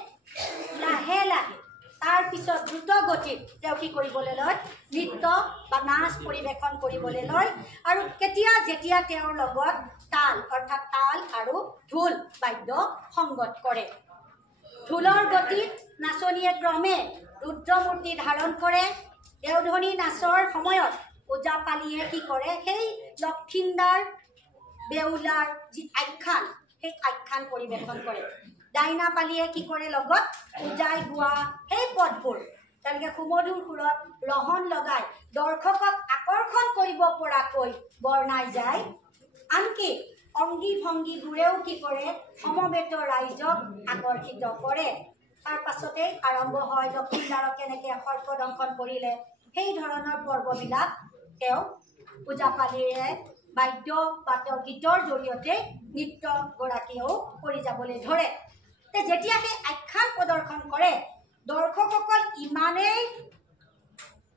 লাহে লাহে তাৰ পিছত দ্ৰুত গতিত তেওঁ কি কৰিবলৈ লয় নৃত্য বা নাচ পৰিৱেশন কৰিবলৈ লয় আৰু যেতিয়া তেওঁৰ লগত তাল অৰ্থাৎ তাল আৰু ঢোল বাদ্য সংগত কৰে ঢোলৰ গতিত নাচনীয়ে ক্ৰমে ৰুদ্ৰমূৰ্তি ধাৰণ কৰে দেওধনী নাচৰ সময়ত ওজাপালিয়ে কি কৰে সেই লক্ষিন্দাৰ বেউলাৰ যি আখ্যান সেই আখ্যান পৰিৱেশন কৰে ডাইনাপালিয়ে কি কৰে লগত পূজাই গোৱা সেই পদবোৰ তেওঁলোকে সুমধুৰ সুৰত ৰহণ লগাই দৰ্শকক আকৰ্ষণ কৰিব পৰাকৈ বৰ্ণাই যায় আনকি অংগী ভংগীবোৰেও কি কৰে সমবেত ৰাইজক আকৰ্ষিত কৰে তাৰ পাছতে আৰম্ভ হয় লক্ষিন্দাৰক কেনেকৈ সৰ্পদংশন কৰিলে সেই ধৰণৰ পৰ্ববিলাক তেওঁ ওজাপালিৰে বাদ্য বা তেওঁ গীতৰ জৰিয়তে নৃত্যগৰাকীয়েও কৰি যাবলৈ ধৰে যেতিয়া সেই আখ্যান প্ৰদৰ্শন কৰে দৰ্শকসকল ইমানেই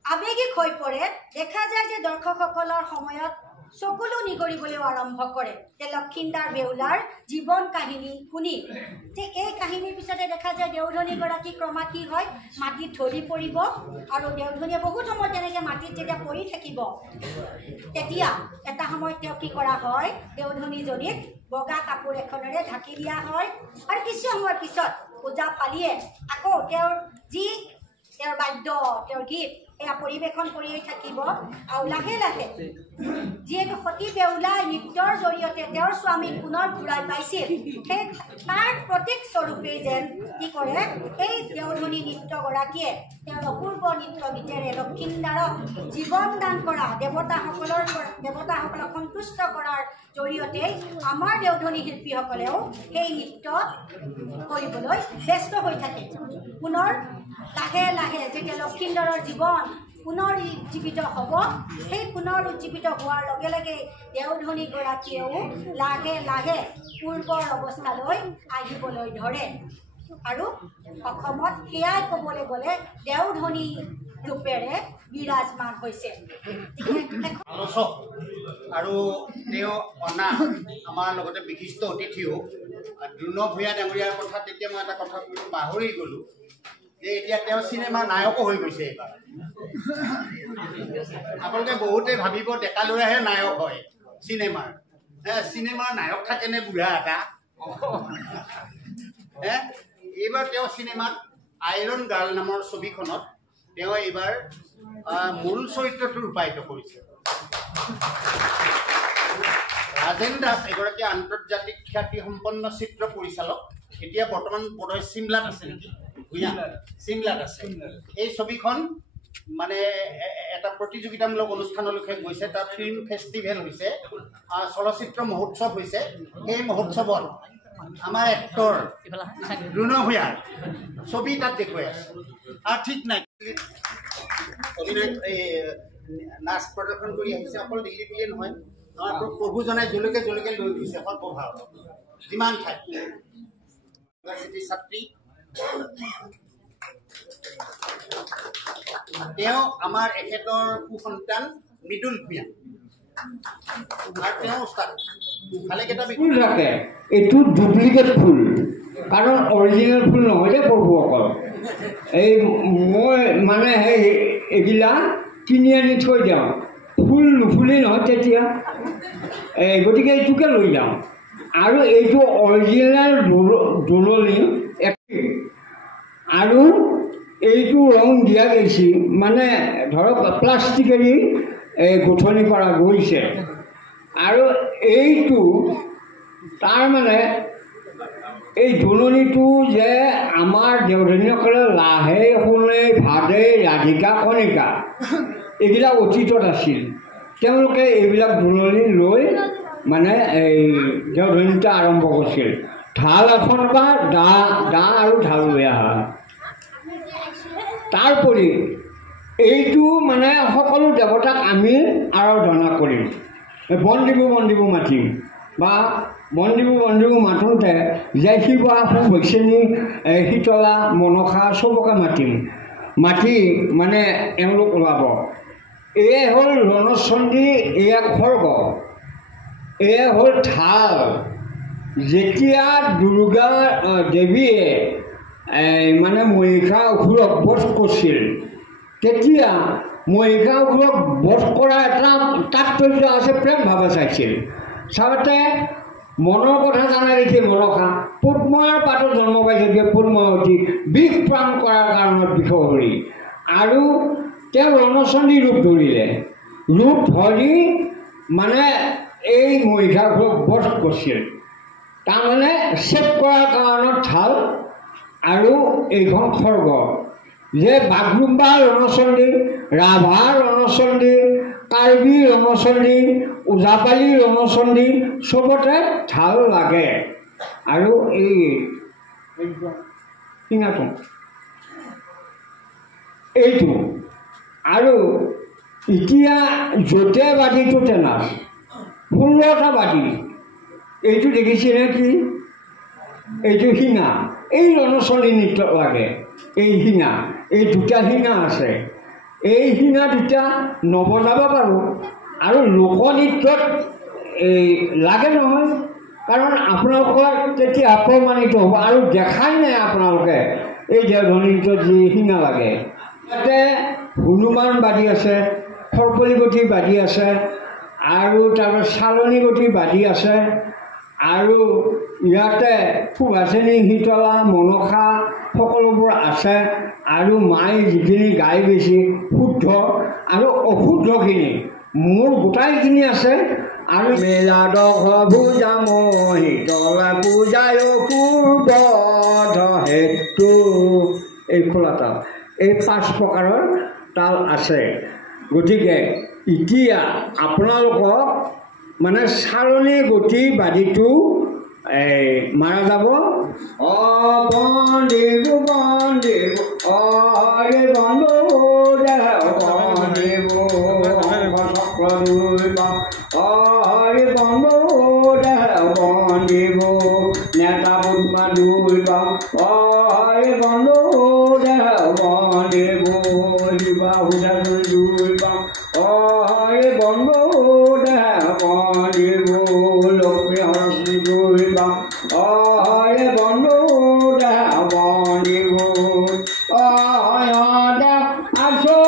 আৱেগিক হৈ পৰে দেখা যায় যে দৰ্শকসকলৰ সময়ত চকুলো নিগৰিবলৈও আৰম্ভ কৰে যে লক্ষিন্দাৰ বেউলাৰ জীৱন কাহিনী শুনি যে এই কাহিনীৰ পিছতে দেখা যায় দেওধনীগৰাকী ক্ৰমাৎ কি হয় মাটিত ঢলি পৰিব আৰু দেওধনীয়ে বহুত সময় তেনেকৈ মাটিত যেতিয়া পৰি থাকিব তেতিয়া এটা সময়ত তেওঁ কি কৰা হয় দেওধনীজনীক বগা কাপোৰ এখনেৰে ঢাকি দিয়া হয় আৰু কিছু সময়ৰ পিছত ওজাপালিয়ে আকৌ তেওঁৰ বাদ্য তেওঁৰ গীত এয়া পৰিৱেশন কৰিয়েই থাকিব আৰু লাহে লাহে যিহেতু সতী বেউলাই নৃত্যৰ জৰিয়তে তেওঁৰ স্বামীক পুনৰ ঘূৰাই পাইছিল সেই তাৰ প্ৰতীক স্বৰূপেই যেন কি কৰে এই দেওধনী নৃত্যগৰাকীয়ে তেওঁৰ অপূৰ্ব নৃত্য গীতেৰে লক্ষিন্দাৰক জীৱন দান কৰা দেৱতাসকলক সন্তুষ্ট কৰাৰ জৰিয়তে আমাৰ দেওধনী শিল্পীসকলেও সেই নৃত্য কৰিবলৈ ব্যস্ত হৈ থাকে পুনৰ লাহে লাহে যেতিয়া লক্ষিন্দৰৰ জীৱন পুনৰ উজ্জীৱিত হ'ব সেই পুনৰ উজ্জীৱিত হোৱাৰ লগে লগে দেওধনীগৰাকীয়েও লাহে লাহে পূৰ্বৰ অৱস্থালৈ আহিবলৈ ধৰে আৰু অসমত সেয়াই ক'বলৈ গ'লে দেওধনী ৰূপেৰে বিৰাজমান হৈছে আলোচক আৰু তেওঁ অনা আমাৰ লগতে বিশিষ্ট অতিথিও দ্ৰোণ ভূঞা ডাঙৰীয়াৰ কথা তেতিয়া মই এটা কথা পাহৰি গ'লোঁ যে এতিয়া তেওঁ চিনেমাৰ নায়কো হৈ গৈছে এইবাৰ আপোনালোকে বহুতে ভাবিব ডেকা ল'ৰাহে নায়ক হয় চিনেমাৰ নায়ক থাকেনে বুঢ়া এটা এইবাৰ তেওঁ চিনেমাত আইৰণ গাৰ্ল নামৰ ছবিখনত তেওঁ এইবাৰ মূল চৰিত্ৰটো ৰূপায়িত কৰিছে ৰাজেন দাস এগৰাকী আন্তৰ্জাতিক খ্যাতিসম্পন্ন চিত্ৰ পৰিচালক এতিয়া বৰ্তমান বোধহয় চিমলাত আছে নেকি চিমলাত আছে এই ছবিখন মানে এটা প্ৰতিযোগিতামূলক অনুষ্ঠানলৈকে গৈছে তাত ফিল্ম ফেষ্টিভেল হৈছে চলচ্চিত্ৰ মহোৎসৱ হৈছে সেই মহোৎসৱত আমাৰ এক্টৰ দ্ৰোণ ভূঞাৰ ছবি তাত দেখুৱাই আছে আৰু ঠিক নাই অভিনয় নাচ প্ৰদৰ্শন কৰি আহিছে অকল দিল্লী বুলিয়ে নহয় আমাৰ প্ৰভুজনাই জলকে জলকে লৈ গৈছে সৰ্বভাৰত যিমান ঠাই ইউনিভাৰ্চিটিৰ ছাত্ৰী তেওঁ আমাৰ এখেতৰ সুসন্তান মৃদুল ভূঞা আৰু তেওঁ উস্তাদ ভালেকেইটা ফুল থাকে এইটো ডুপ্লিকেট ফুল কাৰণ অৰিজিনেল ফুল নহয় যে প্ৰভুসকল এই মই মানে সেই এইগিলা কিনি আনি থৈ যাওঁ ফুল নুফুলেই নহয় তেতিয়া গতিকে এইটোকে লৈ যাওঁ আৰু এইটো অৰিজিনেল দোলনি আৰু এইটো ৰং দিয়া গৈছে মানে ধৰক প্লাষ্টিকেৰি গোঠনি কৰা গৈছে আৰু এইটো তাৰমানে এই দোলনিটো যে আমাৰ দেওধনীসকলে লাহে সোণে ভাদে ৰাধিকা কণিকা এইবিলাক অতীতত আছিল তেওঁলোকে এইবিলাক দোলনি লৈ মানে এই দেওধনীটা আৰম্ভ কৰিছিল ঢাল এখন বা দা আৰু ঢাল লৈ অহা তাৰোপৰি এইটো মানে সকলো দেৱতাক আমি আৰাধনা কৰিম বন্দিবু মাতিম বা বন্দিবু মাতোঁতে যে শিৱা বৈষ্ণী শীতলা মনসা চবকে মাতি মানে এওঁলোক ওলাব এয়ে হ'ল ৰণচণ্ডী এয়া খৰ্গ এয়ে হ'ল ঢাল যেতিয়া দুৰ্গা দেৱীয়ে মানে মহিষাসুৰক বধ কৰিছিল তেতিয়া মহিষাসুৰক বধ কৰা এটা তাৎপৰ্য আছে প্ৰেম ভাৱে চাইছিল চাওঁতে মনৰ কথা জানাই দেখি মনসা পদ্মাৰ পাতত জন্ম পাইছে যে পদ্মাৱতী বিষ প্ৰাণ কৰাৰ কাৰণত বিষহৰি আৰু তেওঁ ৰণচণ্ডী ৰূপ ধৰিলে ৰূপ ধৰি মানে এই মহিষাসুৰক বধ কৰিছিল তাৰমানে ছেভ কৰাৰ কাৰণত ঢাল আৰু এইখন খৰ্গ যে বাগৰুম্বা ৰণচণ্ডী ৰাভা ৰণচণ্ডী কাৰ্বি ৰণচণ্ডী ওজাপালি ৰণচণ্ডী চবতে ঢাল লাগে আৰু এই শিঙাটো এইটো আৰু এতিয়া য'তে বাদীটো তেনাচ 16টা বাদী এইটো দেখিছেনে কি এইটো শিঙা এই ৰণচণ্ডী নৃত্য লাগে এই শিঙা এই দুটা শিঙা আছে এই শিঙা দুটা নবজাব পাৰোঁ আৰু লোকনৃত্যত এই লাগে নহয় কাৰণ আপোনালোকৰ তেতিয়া অপমানিত হ'ব আৰু দেখাই নাই আপোনালোকে এই দেওধনী নৃত্যত যি শিঙা লাগে তাতে হনুমান বাদী আছে সৰ্পলিগঠি বাদী আছে আৰু তাৰপৰা চালনীগঠি বাদী আছে আৰু ইয়াতে সুভাষিনী শীতলা মনসা সকলোবোৰ আছে আৰু মায়ে যিখিনি গাই গৈছে শুদ্ধ আৰু অশুদ্ধখিনি মোৰ গোটাইখিনি আছে আৰু মেলা দহ পূজা মহিতলা পূজায় পূৰ্বধ হেতু এই খোলা তাল এই 5 প্ৰকাৰৰ তাল আছে গতিকে এতিয়া আপোনালোকক মানে চালনী গতি বাদীটো মাৰা যাব বন্দিব বন্দিব অৰে বন্ধু বন্দিব অৰে বন্ধু বন্দিব নেতা পদ্মা দুই পাম অৰে বন্ধু বন্দিব শিৱা সুধা দুই পাম অৰে বন্ধু বন্দিব লক্ষ্মী সৰস্বতী দুই পাম অৰে বন্ধু বন্দিব আছো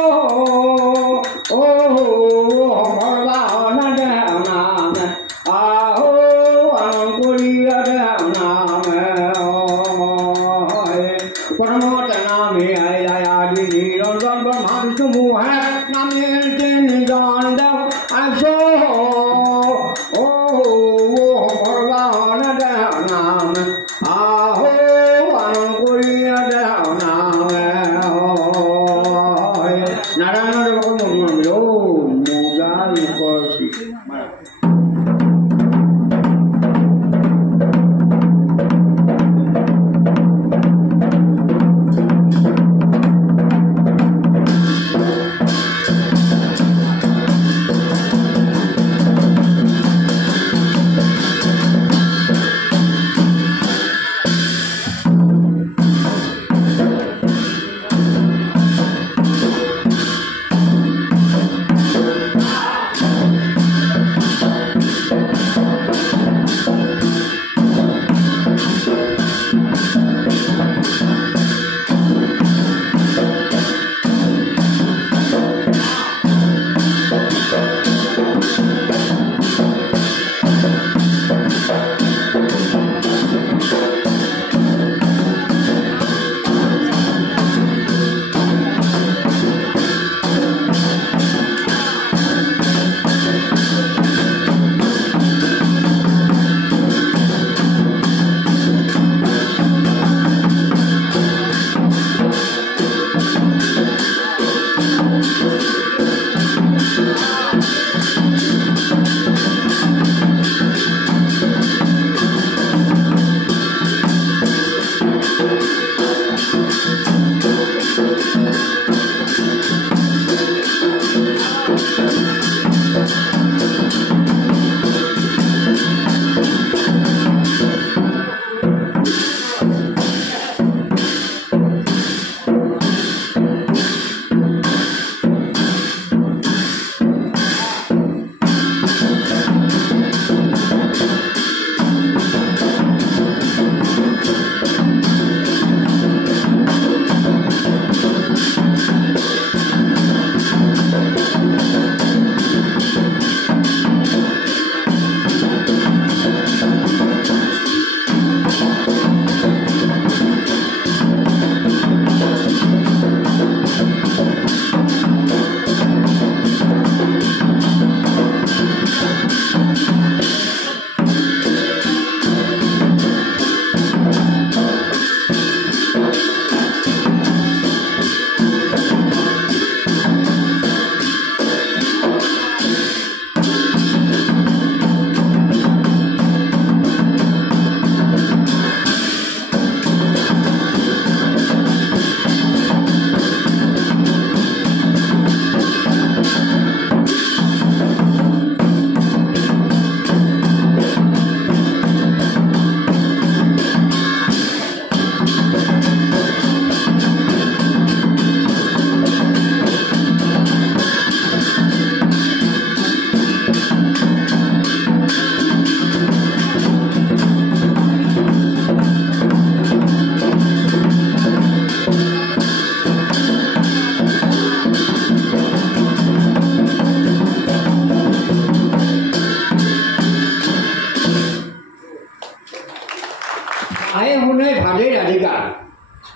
প্ৰথমতে নামে আদি নিৰঞ্জন ব্ৰহ্মাবিষ্ণু মুহাত নামে তিনিজন দেৱ আছো সৰ্বাহন দেৱ নাম আহো আনন্দ কৰি দেৱ নামে নাৰায়ণ দেৱক মন্দিৰ মোজা লোকৰ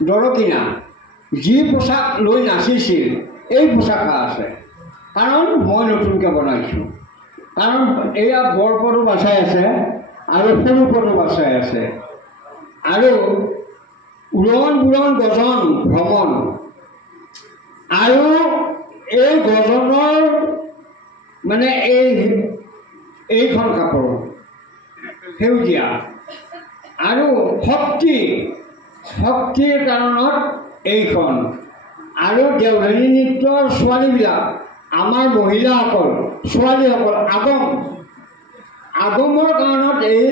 দৰকিনা যি পোচাক লৈ নাচিছিল এই পোচাক আছে। কাৰণ মই নতুনকৈ বনাইছোঁ। কাৰণ এয়া বৰপদো বাচাই আছে আৰু সৰু পদো বাচাই আছে আৰু উৰণ বুৰণ গজন ভ্ৰমণ আৰু এই গজনৰ মানে এইখন কাপোৰ সেউজীয়া আৰু শক্তিৰ কাৰণত এইখন আৰু দেওধনী নৃত্যৰ ছোৱালীবিলাক আমাৰ মহিলাসকল ছোৱালীসকল আগমৰ কাৰণত এই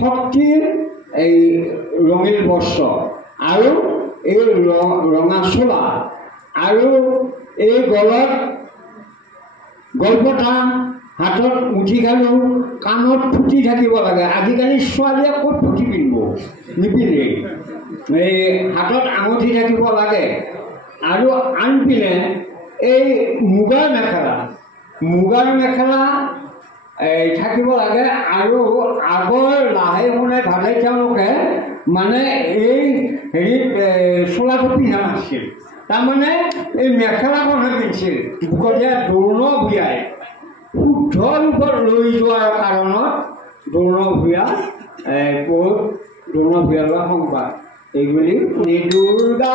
শক্তিৰ এই ৰঙীন বস্ত্ৰ আৰু এই ৰঙা চোলা আৰু এই গলত গলপতা হাতত মুঠি খালো কাণত ফুটি থাকিব লাগে। আজিকালি ছোৱালীয়ে ক'ত ফুটি পিন্ধিব নিপিন্ধে। এই হাতত আঙুঠি থাকিব লাগে আৰু আনপিনে এই মুগাৰ মেখেলা থাকিব লাগে আৰু আগৰ লাহে শুনে ভালে তেওঁলোকে মানে এই হেৰিত চোলাটো পিন্ধা নাছিল। তাৰমানে এই মেখেলাখনহে পিন্ধিছিল। ভকতীয়া দ্ৰোণ ভূঞাই শুদ্ধ ৰূপত লৈ যোৱাৰ কাৰণত দ্ৰোণ ভূঞা লোৱা সংবাদ এইবুলি দুৰ্গা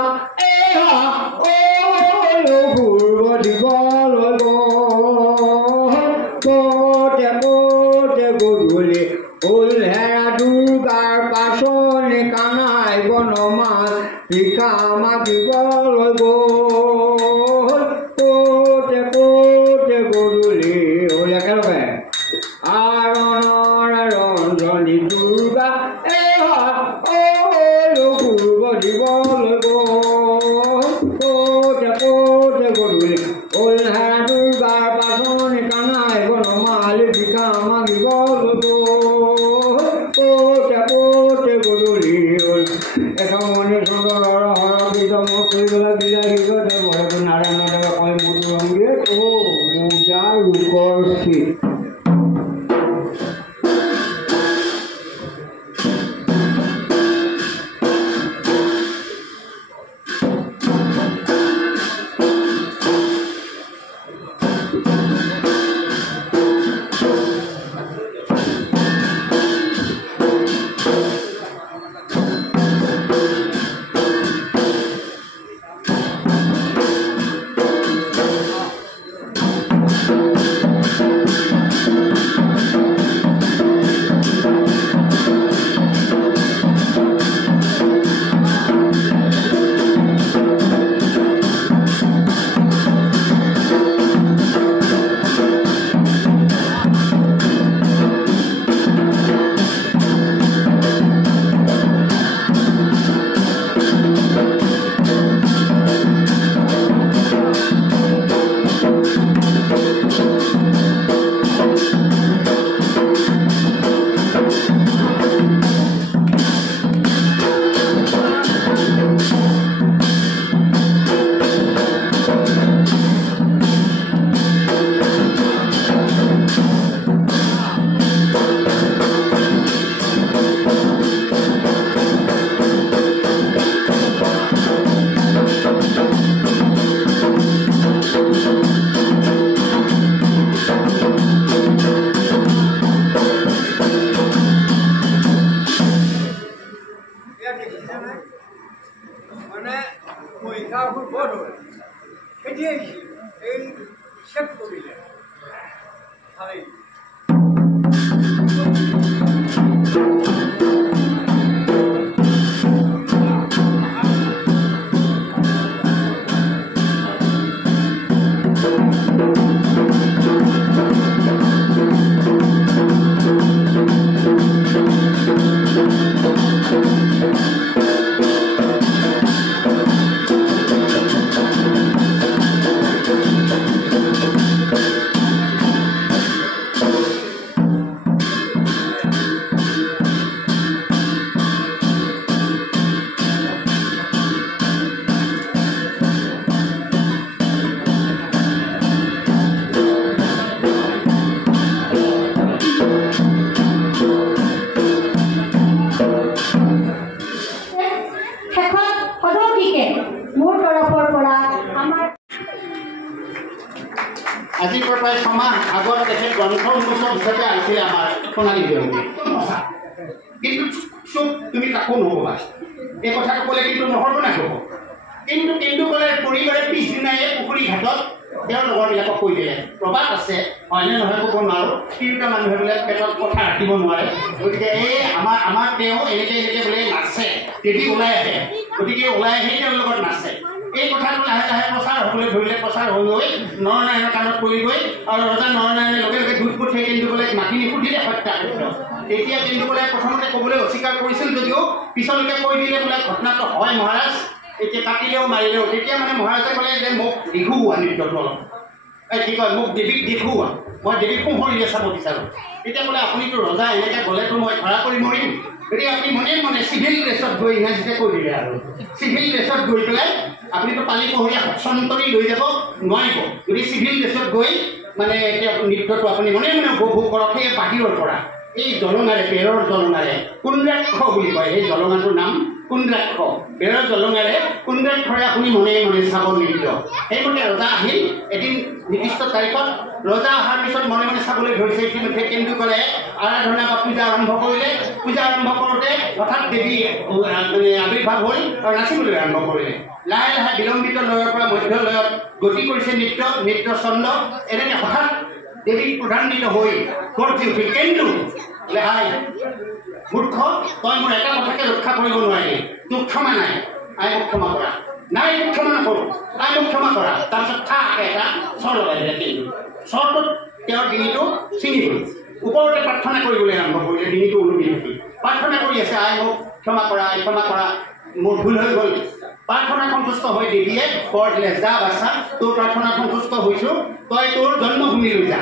গধূলি হ'ল হেৰা দুৰ্গাৰ পাছনে কানাই বনমাল ভিক্ষা মাগিবলৈ গ'ল। ক'তে গধূলি হ'ল একেলগে ৰঞ্জনী দুৰ্গা লঘুৰ দিবলৈ গ'ল। ক'তে গধূলি হ'ল হেৰা দুৰ্গাৰ পাছনে কানাই বনমাল ভিক্ষা মাগিবলৈ গ'ল। ক'তে গধূলি হ'ল একামনি চন্দ্ৰৰ হৰ বিজম কৰিবলৈ বিলাহী গতে ভয়টো নাৰায়ণ দেৱে কয় মধু ৰংগীয়ে মোজা ৰূপৰ চিত। উৎসৱ হিচাপে আহিছিলে আমাৰ সোণালী দেউৰী সঁচা। কিন্তু চব তুমি কাকো নক'বা, এই কথাটো ক'লে কিন্তু নহ'ব নাক'ব। কিন্তু ক'লে পৰিবাৰে পিছদিনাই পুখুৰী ঘাটত তেওঁৰ লগৰবিলাকক কৈ দিলে, প্ৰবাদ আছে হয়নে নহয় ক'ব নোৱাৰোঁ, তিনিটা মানুহে বোলে পেটত কথা ৰাখিব নোৱাৰে, গতিকে এই আমাৰ তেওঁ এনেকৈ বোলে নাচে, দেৱী ওলাই আহে, গতিকে ওলাই আহি তেওঁৰ লগত নাচে। এই কথাটো লাহে লাহে প্ৰচাৰ হ'বলৈ ধৰিলে, প্ৰচাৰ হৈ গৈ নৰনাৰায়ণৰ কাণত পৰিগৈ আৰু ৰজা নৰনাৰায়ণে লগে লগে দূত পঠিয়াই কেন্দুকলাইক মাতি সুধিলে সত্যাসত্য। তেতিয়া কেন্দুকলাই প্ৰথমতে ক'বলৈ অস্বীকাৰ কৰিছিল যদিও পিছলৈকে কৈ দিলে বোলে ঘটনাটো হয় মহাৰাজ, এতিয়া কাটিলেও মাৰিলেও। তেতিয়া মানে মহাৰাজে ক'লে যে মোক দেখুওৱা নৃত্যটো অলপ, কি কয় মোক দেৱীক দেখুওৱা, মই দেৱীক পোহৰিলে চাব বিচাৰোঁ। তেতিয়া ক'লে আপুনিতো ৰজা, এনেকৈ গ'লেতো মই ধৰা কৰি মৰিম, গতিকে আপুনি মনে চিভিল ড্ৰেছত গৈ ইংৰাজীতে কৈ দিলে আৰু চিভিল ড্ৰেছত গৈ পেলাই আপুনিতো পালি পহৰীয়া সন্তৰি লৈ যাব নোৱাৰিব, গতিকে চিভিল ড্ৰেছত গৈ মানে এতিয়া নৃত্যটো আপুনি মনে উপভোগ কৰক। সেই বাহিৰৰ পৰা এই জলঙাৰে, বেৰৰ জলঙাৰে, কুন্দ্ৰাক্ষ বুলি কয় এই জলঙাটোৰ নাম কুন্দ্ৰাক্ষ, বেৰৰ জলঙাৰে কুন্দ্ৰাক্ষৰে আপুনি মনে চাব নৃত্য। সেইমতে ৰজা আহিল এদিন নিৰ্দিষ্ট তাৰিখত। ৰজা অহাৰ পিছত মনে চাবলৈ ধৰিছে। ইতিমধ্যে কেন্দুকলাইয়ে আৰাধনা বা পূজা আৰম্ভ কৰিলে। পূজা আৰম্ভ কৰোঁতে হঠাৎ দেৱী মানে আৱিৰ্ভাৱ হ'ল আৰু নাচিবলৈ আৰম্ভ কৰিলে। লাহে লাহে বিলম্বিত লয়ৰ পৰা মধ্য লয়ত গতি কৰিছে নৃত্য ছন্দ। এনেকৈ হঠাৎ দেৱী প্ৰধান্বিত হৈ গৰ্জি উঠিল, কেন্দু লেহাই মূৰ্খ, তই মোৰ এটা কথাকে ৰক্ষা কৰিব নোৱাৰিলি, তোক ক্ষমা নাই, আই মোক ক্ষমা কৰা, নাই মোক ক্ষমা নকৰোঁ, আই মোক ক্ষমা কৰা। তাৰপিছত ঠাকে এটা চৰ লগাই দিলে কেন্দু। চৰটোত তেওঁৰ ডিঙিটো ছিঙি গ'ল। ওপৰতে প্ৰাৰ্থনা কৰিবলৈ আৰম্ভ কৰিলে, ডিঙিটো ওলমি থাকি প্ৰাৰ্থনা কৰি আছে, আই মোক ক্ষমা কৰা, আই ক্ষমা কৰা, মোৰ ভুল হৈ গ'ল। প্ৰাৰ্থনা সন্তুষ্ট হৈ দেৱীয়ে বৰ দিলে, যা বাচ্চা, তোৰ প্ৰাৰ্থনা সন্তুষ্ট হৈছোঁ, তই তোৰ জন্মভূমিলৈ যা,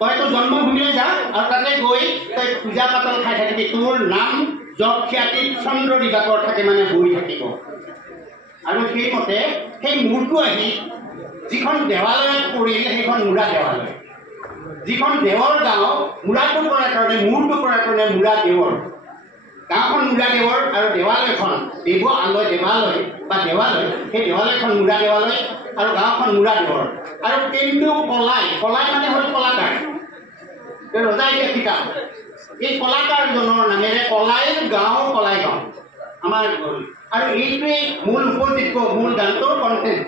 তই তোৰ জন্মভূমিলৈ যা আৰু তাতে গৈ তই পূজা পাতল খাই থাকিবি, তোৰ নাম যশ খ্যাতি চন্দ্ৰ দিবাকৰ থাকে মানে বহি থাকিব। আৰু সেইমতে সেই মূৰটো আহি যিখন দেৱালয়ত পৰিল সেইখন মূৰা দেৱালয়, যিখন দেৱৰ গাঁও, মূৰাটো কৰাৰ কাৰণে মূৰটো কৰাৰ কাৰণে মূৰা দেৱৰ গাঁওখন মূৰা দেৱৰ আৰু দেৱালয়খন দেৱ আলয় দেৱালয় বা দেৱালয়, সেই দেৱালয়খন মূৰা দেৱালয় আৰু গাঁওখন মূৰা দেৱৰ। আৰু কেন্দু কলাই মানে হ'ল কলাকাৰ, ৰজাই এতিয়া কিতাপ এই কলাকাৰজনৰ নামেৰে কলাইৰ গাঁও কলাই গাঁও আমাৰ হ'ল। আৰু এইটোৱেই মূল উপযোগ্য মূল গানটোৰ কণ্টেণ্ট।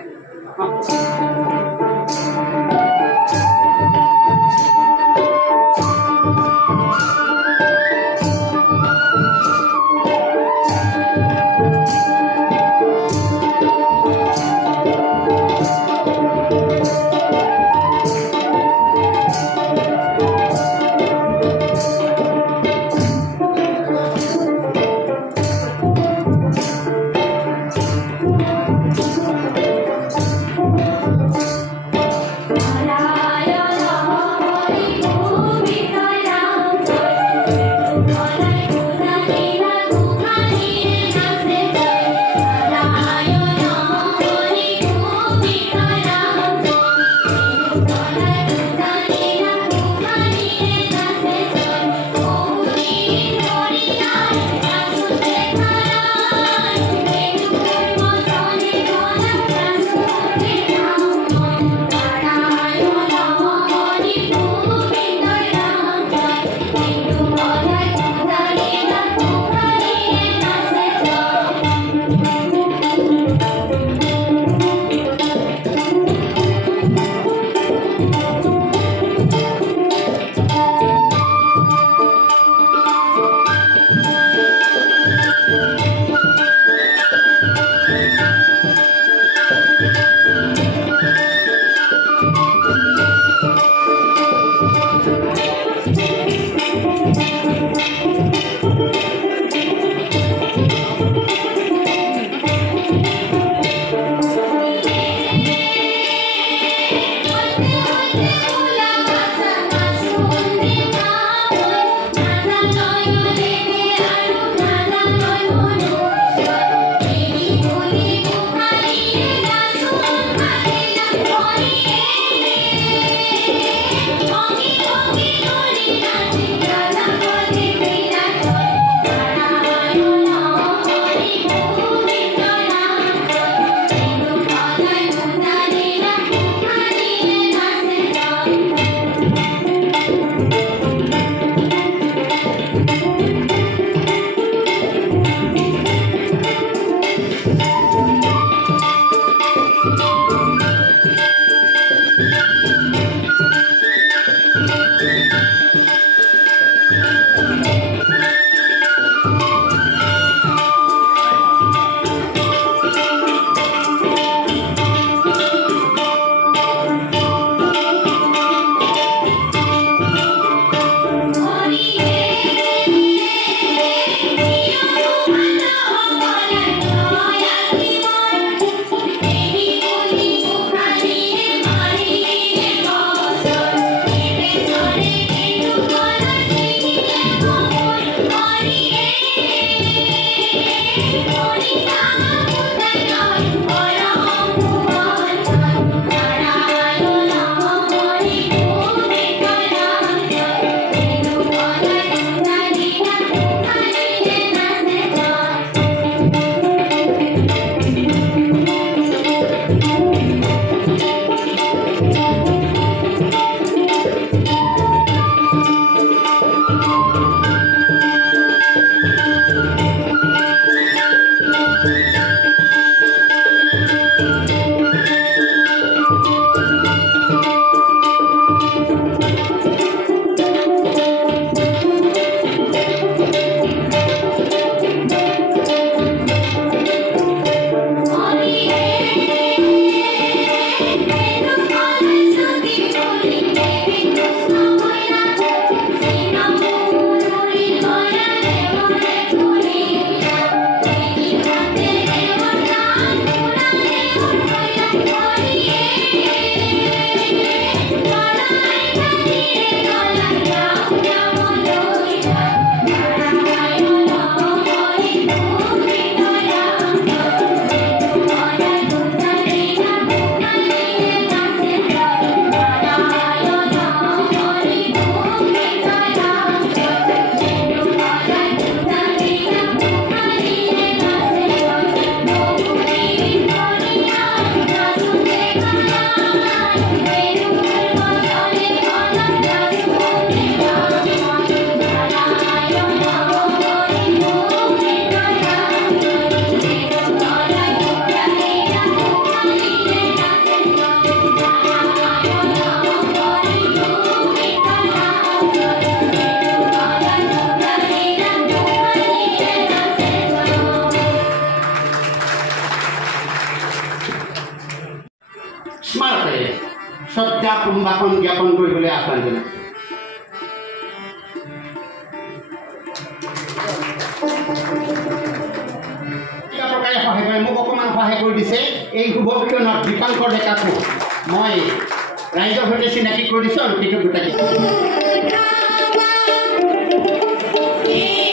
Hola. শ্ৰদ্ধা সম্ভাষণ জ্ঞাপন কৰিবলৈ আহ্বান জনাইছোঁ। কিবা প্ৰকাৰে সহায় কৰে মোক অকণমান সহায় কৰি দিছে এই শুভক্ষণত দীপাংকৰ ডেকাকো মই ৰাইজৰ সৈতে চিনাকি কৰি দিছোঁ আৰু কৃতজ্ঞতা দিছোঁ। Yeah.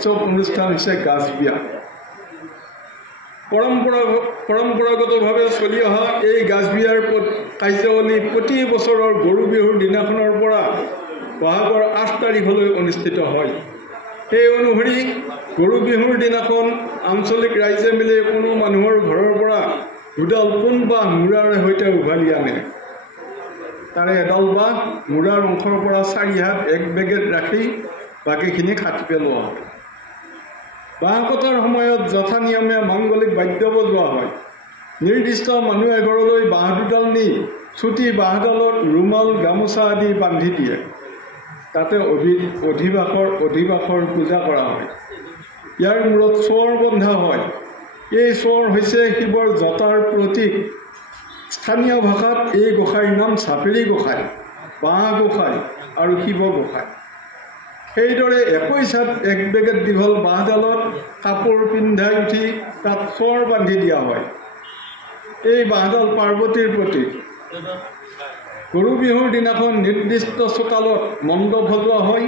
উৎসৱ অনুষ্ঠান হৈছে গাজ বিয়া। পৰম্পৰাগতভাৱে চলি অহা এই গাজ বিয়াৰ কাৰ্যাৱলী প্ৰতি বছৰৰ গৰু বিহুৰ দিনাখনৰ পৰা বহাগৰ 8 তাৰিখলৈ অনুষ্ঠিত হয়। সেই অনুসৰি গৰু বিহুৰ দিনাখন আঞ্চলিক ৰাইজে মিলি কোনো মানুহৰ ঘৰৰ পৰা দুডাল পোন বা মূৰাৰ সৈতে উঘালি আনে। তাৰে এডাল বা মূৰাৰ অংশৰ পৰা 4 হাত এক বেগেত ৰাখি বাকীখিনি কাটি পেলোৱা হয়। বাঁহ কটাৰ সময়ত যথা নিয়মে মাংগলিক বাদ্য বজোৱা হয়। নিৰ্দিষ্ট মানুহ এঘৰলৈ বাঁহ দুডাল নি চুটি বাঁহডালত ৰুমাল গামোচা আদি বান্ধি দিয়ে। তাতে অধিবাসৰ পূজা কৰা হয়। ইয়াৰ মূৰত চোৰ বন্ধা হয়। এই চোৰ হৈছে শিৱৰ জটাৰ প্ৰতীক। স্থানীয় ভাষাত এই গোসাঁইৰ নাম চাপেৰি গোসাঁই, বাঁহ গোসাঁই আৰু শিৱ গোসাঁই। সেইদৰে 21 হাত এক বেগেত দীঘল বাঁহডালত কাপোৰ পিন্ধাই উঠি তাত চোৰ বান্ধি দিয়া হয়। এই বাঁহডাল পাৰ্বতীৰ প্ৰতীক। গৰু বিহুৰ দিনাখন নিৰ্দিষ্ট চোতালত মণ্ডপ সজোৱা হয়।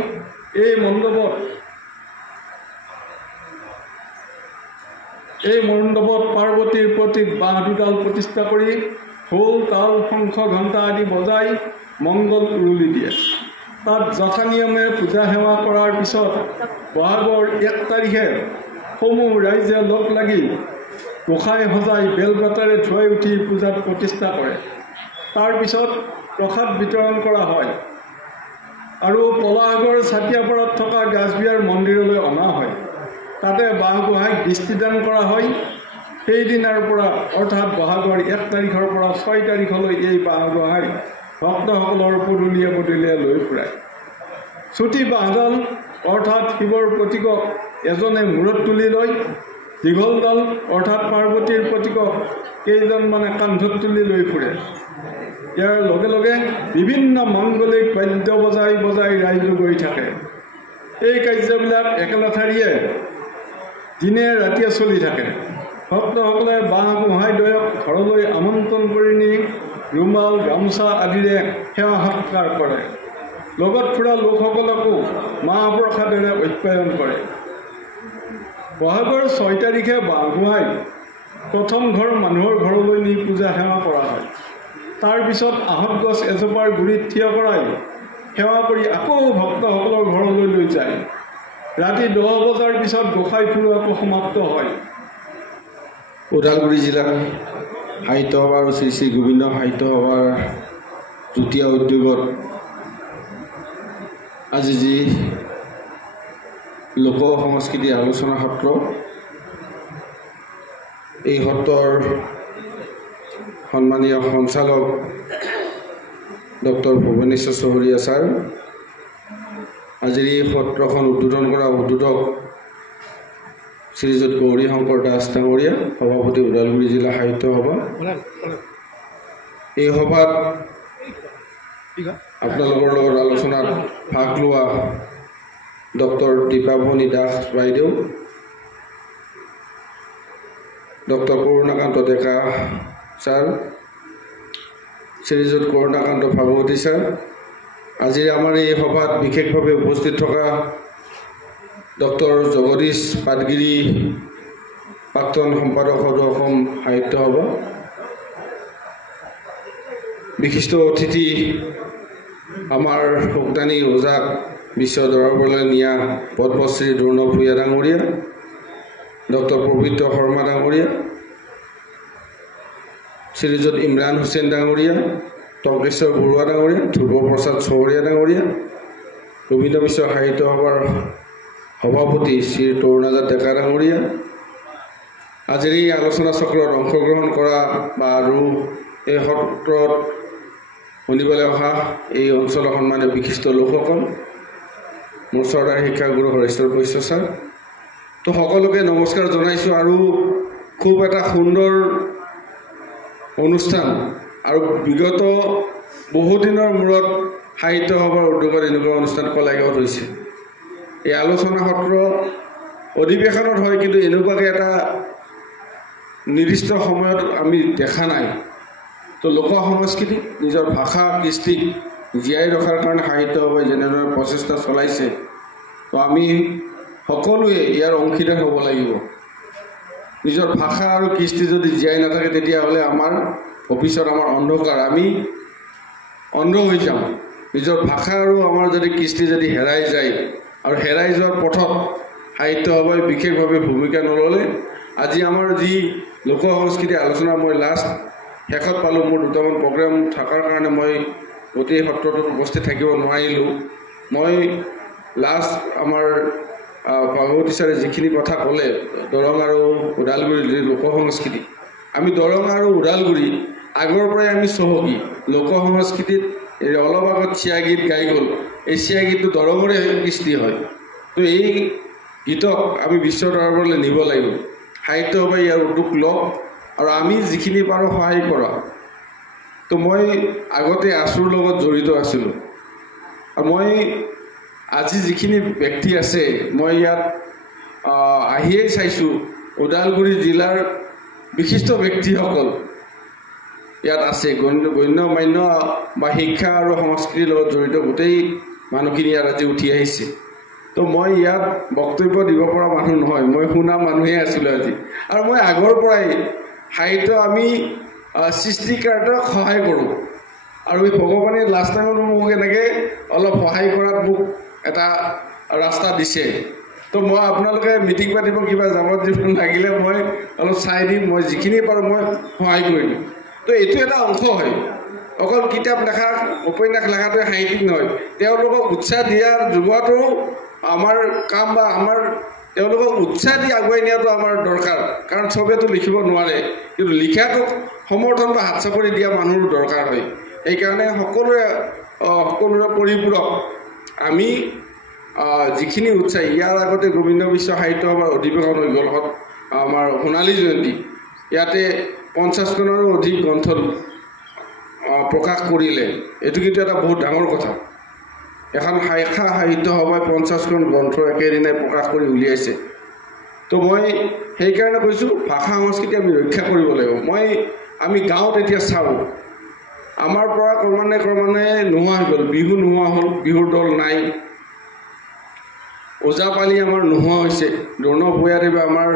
এই মণ্ডপত পাৰ্বতীৰ প্ৰতীক বাঁহ দুডাল প্ৰতিষ্ঠা কৰি ঢোল তাল শংখ ঘণ্টা আদি বজাই মংগল উৰুলি দিয়ে। তাত যথা নিয়মে পূজা সেৱা কৰাৰ পিছত বহাগৰ 1 তাৰিখে সমূহ ৰাইজে লগ লাগি গোসাঁই সজাই বেলপাতেৰে ধুৱাই উঠি পূজাত প্ৰতিষ্ঠা কৰে। তাৰ পিছত প্ৰসাদ বিতৰণ কৰা হয় আৰু পলাশগড় ছাতিয়াপাৰাত থকা গাজবিয়াৰ মন্দিৰলৈ অনা হয়। তাতে বাঁহ গোহাঁইক দৃষ্টিদান কৰা হয়। সেইদিনাৰ পৰা অৰ্থাৎ বহাগৰ 1 তাৰিখৰ পৰা 6 তাৰিখলৈ এই বাঁহ গোহাঁই ভক্তসকলৰ পদূলিয়ে পদূলিয়ে লৈ ফুৰায়। চুটি বাঁহডাল অৰ্থাৎ শিৱৰ প্ৰতীকক এজনে মূৰত তুলি লয়। দীঘলডাল অৰ্থাৎ পাৰ্বতীৰ প্ৰতীকক কেইজনমানে কান্ধত তুলি লৈ ফুৰে। ইয়াৰ লগে লগে বিভিন্ন মাংগলিক বাদ্য বজাই বজাই ৰাইজ গৈ থাকে। এই কাৰ্যবিলাক একেলেঠাৰিয়ে দিনে ৰাতিয়ে চলি থাকে। ভক্তসকলে বাঁহ গোহাঁইদ্বয়ক ঘৰলৈ আমন্ত্ৰণ কৰি নি ৰুমাল গামোচা আদিৰে সেৱা সৎকাৰ কৰে। লগত ফুৰা লোকসকলকো মাহ প্ৰসাদেৰে আপ্যায়ন কৰে। বহাগৰ 6 তাৰিখে বাঁহ গোহাঁইক প্ৰথম ঘৰ মানুহৰ ঘৰলৈ নি পূজা সেৱা কৰা হয়। তাৰপিছত আহঁত গছ এজোপাৰ গুৰিত থিয় কৰাই সেৱা কৰি আকৌ ভক্তসকলৰ ঘৰলৈ লৈ যায়। ৰাতি 10 বজাৰ পিছত গোসাঁই ফুৰোৱাটো সমাপ্ত হয়। ওদালগুৰি জিলা সাহিত্য সভা আৰু শ্ৰী শ্ৰী গোবিন্দ সাহিত্য সভাৰ যুটীয়া উদ্যোগত আজি যি লোক সংস্কৃতি আলোচনা সত্ৰ, এই সত্ৰৰ সন্মানীয় সঞ্চালক ডক্টৰ ভুৱনেশ্বৰ চহৰীয়া ছাৰ, আজিৰ এই সত্ৰখন উদ্বোধন কৰা উদ্বোধক শ্ৰীযুত গৌৰী শংকৰ দাস ডাঙৰীয়া, সভাপতি ওদালগুৰি জিলা সাহিত্য সভা। এই সভাত আপোনালোকৰ লগত আলোচনাত ভাগ লোৱা ডক্টৰ দীপাভনী দাস বাইদেউ, ডক্টৰ কৰুণাকান্ত ডেকা ছাৰ, শ্ৰীযুত কৰুণাকান্ত ভাগৱতী ছাৰ, আজিৰ আমাৰ এই সভাত বিশেষভাৱে উপস্থিত থকা ডক্টৰ জগদীশ পাটগিৰি, প্ৰাক্তন সম্পাদক সদৌ অসম সাহিত্য সভা, বিশিষ্ট অতিথি আমাৰ ভোগদানী ওজাক বিশ্ব দৰবাৰলৈ নিয়া পদ্মশ্ৰী দুৰ্ণৱ ভূঞা ডাঙৰীয়া, ডক্টৰ পবিত্ৰ শৰ্মা ডাঙৰীয়া, শ্ৰীযুত ইমৰান হুছেইন ডাঙৰীয়া, টংকেশ্বৰ বৰুৱা ডাঙৰীয়া, ধ্ৰুৱ প্ৰসাদ চহৰীয়া ডাঙৰীয়া, গোবিন্দ বিশ্ব সাহিত্য সভাৰ সভাপতি শ্ৰী তৰুণাজাত ডেকা ডাঙৰীয়া, আজিৰ এই আলোচনা চক্ৰত অংশগ্ৰহণ কৰা বা আৰু এই সত্ৰত শুনিবলৈ অহা এই অঞ্চলৰ সন্মানীয় বিশিষ্ট লোকসকল, মোৰ শ্ৰদ্ধাৰ শিক্ষাগুৰু হৰেশ্বৰ বৈশ্য ছাৰ, তো সকলোকে নমস্কাৰ জনাইছোঁ। আৰু খুব এটা সুন্দৰ অনুষ্ঠান আৰু বিগত বহুদিনৰ মূৰত সাহিত্য সভাৰ উদ্যোগত এনেকুৱা অনুষ্ঠান কলাইগাঁৱত হৈছে। এই আলোচনা সত্ৰ অধিৱেশনত হয়, কিন্তু এনেকুৱাকৈ এটা নিৰ্দিষ্ট সময়ত আমি দেখা নাই। তো লোক সংস্কৃতি, নিজৰ ভাষা কৃষ্টিক জীয়াই ৰখাৰ কাৰণে সাহিত্য সভাই যেনেদৰে প্ৰচেষ্টা চলাইছে, তো আমি সকলোৱে ইয়াৰ অংশীদাৰ হ'ব লাগিব। নিজৰ ভাষা আৰু কৃষ্টি যদি জীয়াই নাথাকে তেতিয়াহ'লে আমাৰ ভৱিষ্যত আমাৰ অন্ধকাৰ, আমি অন্ধ হৈ যাম। নিজৰ ভাষা আৰু আমাৰ যদি কৃষ্টি যদি হেৰাই যায় আৰু হেৰাই যোৱাৰ পথত সাহিত্য সভাই বিশেষভাৱে ভূমিকা নল'লে আজি আমাৰ যি লোক সংস্কৃতি আলোচনা মই লাষ্ট শেষত পালোঁ, মোৰ দুটামান প্ৰগ্ৰেম থকাৰ কাৰণে মই গোটেই সত্ৰটোত উপস্থিত থাকিব নোৱাৰিলোঁ। মই লাষ্ট আমাৰ ভাগৱতী ছাৰে যিখিনি কথা ক'লে দৰং আৰু ওদালগুৰিৰ যি লোক সংস্কৃতি, আমি দৰং আৰু ওদালগুৰি আগৰ পৰাই আমি চহকী লোক সংস্কৃতিত। অলপ আগত চিয়া গীত গাই গ'ল, এই চিয়া গীতটো দৰঙৰে কৃষ্টি হয়। তো এই গীতক আমি বিশ্ব দৰবাৰলৈ নিব লাগিব। সাহিত্য সভাই ইয়াৰ উদ্যোগ লওক আৰু আমি যিখিনি পাৰোঁ সহায় কৰা। তো মই আগতে আছুৰ লগত জড়িত আছিলোঁ আৰু মই আজি যিখিনি ব্যক্তি আছে মই ইয়াত আহিয়েই চাইছোঁ ওদালগুৰি জিলাৰ বিশিষ্ট ব্যক্তিসকল ইয়াত আছে, গণ্য মান্য বা শিক্ষা আৰু সংস্কৃতিৰ লগত জড়িত গোটেই মানুহখিনি ইয়াত আজি উঠি আহিছে। তো মই ইয়াত বক্তব্য দিব পৰা মানুহ নহয়, মই শুনা মানুহে আছিলোঁ আজি। আৰু মই আগৰ পৰাই সাহিত্য আমি সৃষ্টিকাৰক সহায় কৰোঁ আৰু এই ভগৱানে লাষ্ট টাইমত মোক এনেকৈ অলপ সহায় কৰাত মোক এটা ৰাস্তা দিছে। তো মই আপোনালোকে মিটিং পাতিব কিবা যাবত জীৱন লাগিলে মই অলপ চাই দিম, মই যিখিনি পাৰোঁ মই সহায় কৰি দিম। তো এইটো এটা অংশ হয়, অকল কিতাপ লেখা উপন্যাস লেখাটোৱে সাহিত্যিক নহয়। তেওঁলোকক উৎসাহ দিয়া যোগোৱাটো আমাৰ কাম বা আমাৰ তেওঁলোকক উৎসাহ দি আগুৱাই নিয়াটো আমাৰ দৰকাৰ। কাৰণ চবেতো লিখিব নোৱাৰে, কিন্তু লিখাটোক সমৰ্থন বা হাত চাপৰি দিয়া মানুহৰ দৰকাৰ হয়। সেইকাৰণে সকলোৰে পৰিপূৰক আমি যিখিনি উৎসাহী। ইয়াৰ আগতে গোবিন্দ বিশ্ব সাহিত্য সভাৰ অধিৱেশন হৈ গ'ল আমাৰ সোণালী জয়ন্তী, ইয়াতে 50খনৰো অধিক গ্ৰন্থ প্ৰকাশ কৰিলে। এইটো কিন্তু এটা বহুত ডাঙৰ কথা। এখন শাখা সাহিত্য সভাই 50খন গ্ৰন্থ একেদিনাই প্ৰকাশ কৰি উলিয়াইছে। তো মই সেইকাৰণে কৈছোঁ ভাষা সংস্কৃতি আমি ৰক্ষা কৰিব লাগিব। আমি গাঁৱত এতিয়া চাওঁ আমাৰ পৰা ক্ৰমান্বয়ে নোহোৱা হৈ গ'ল, বিহু নোহোৱা হ'ল, বিহুৰ দল নাই, ওজাপালি আমাৰ নোহোৱা হৈছে। দ্ৰোণ ভূঞাদেৱে আমাৰ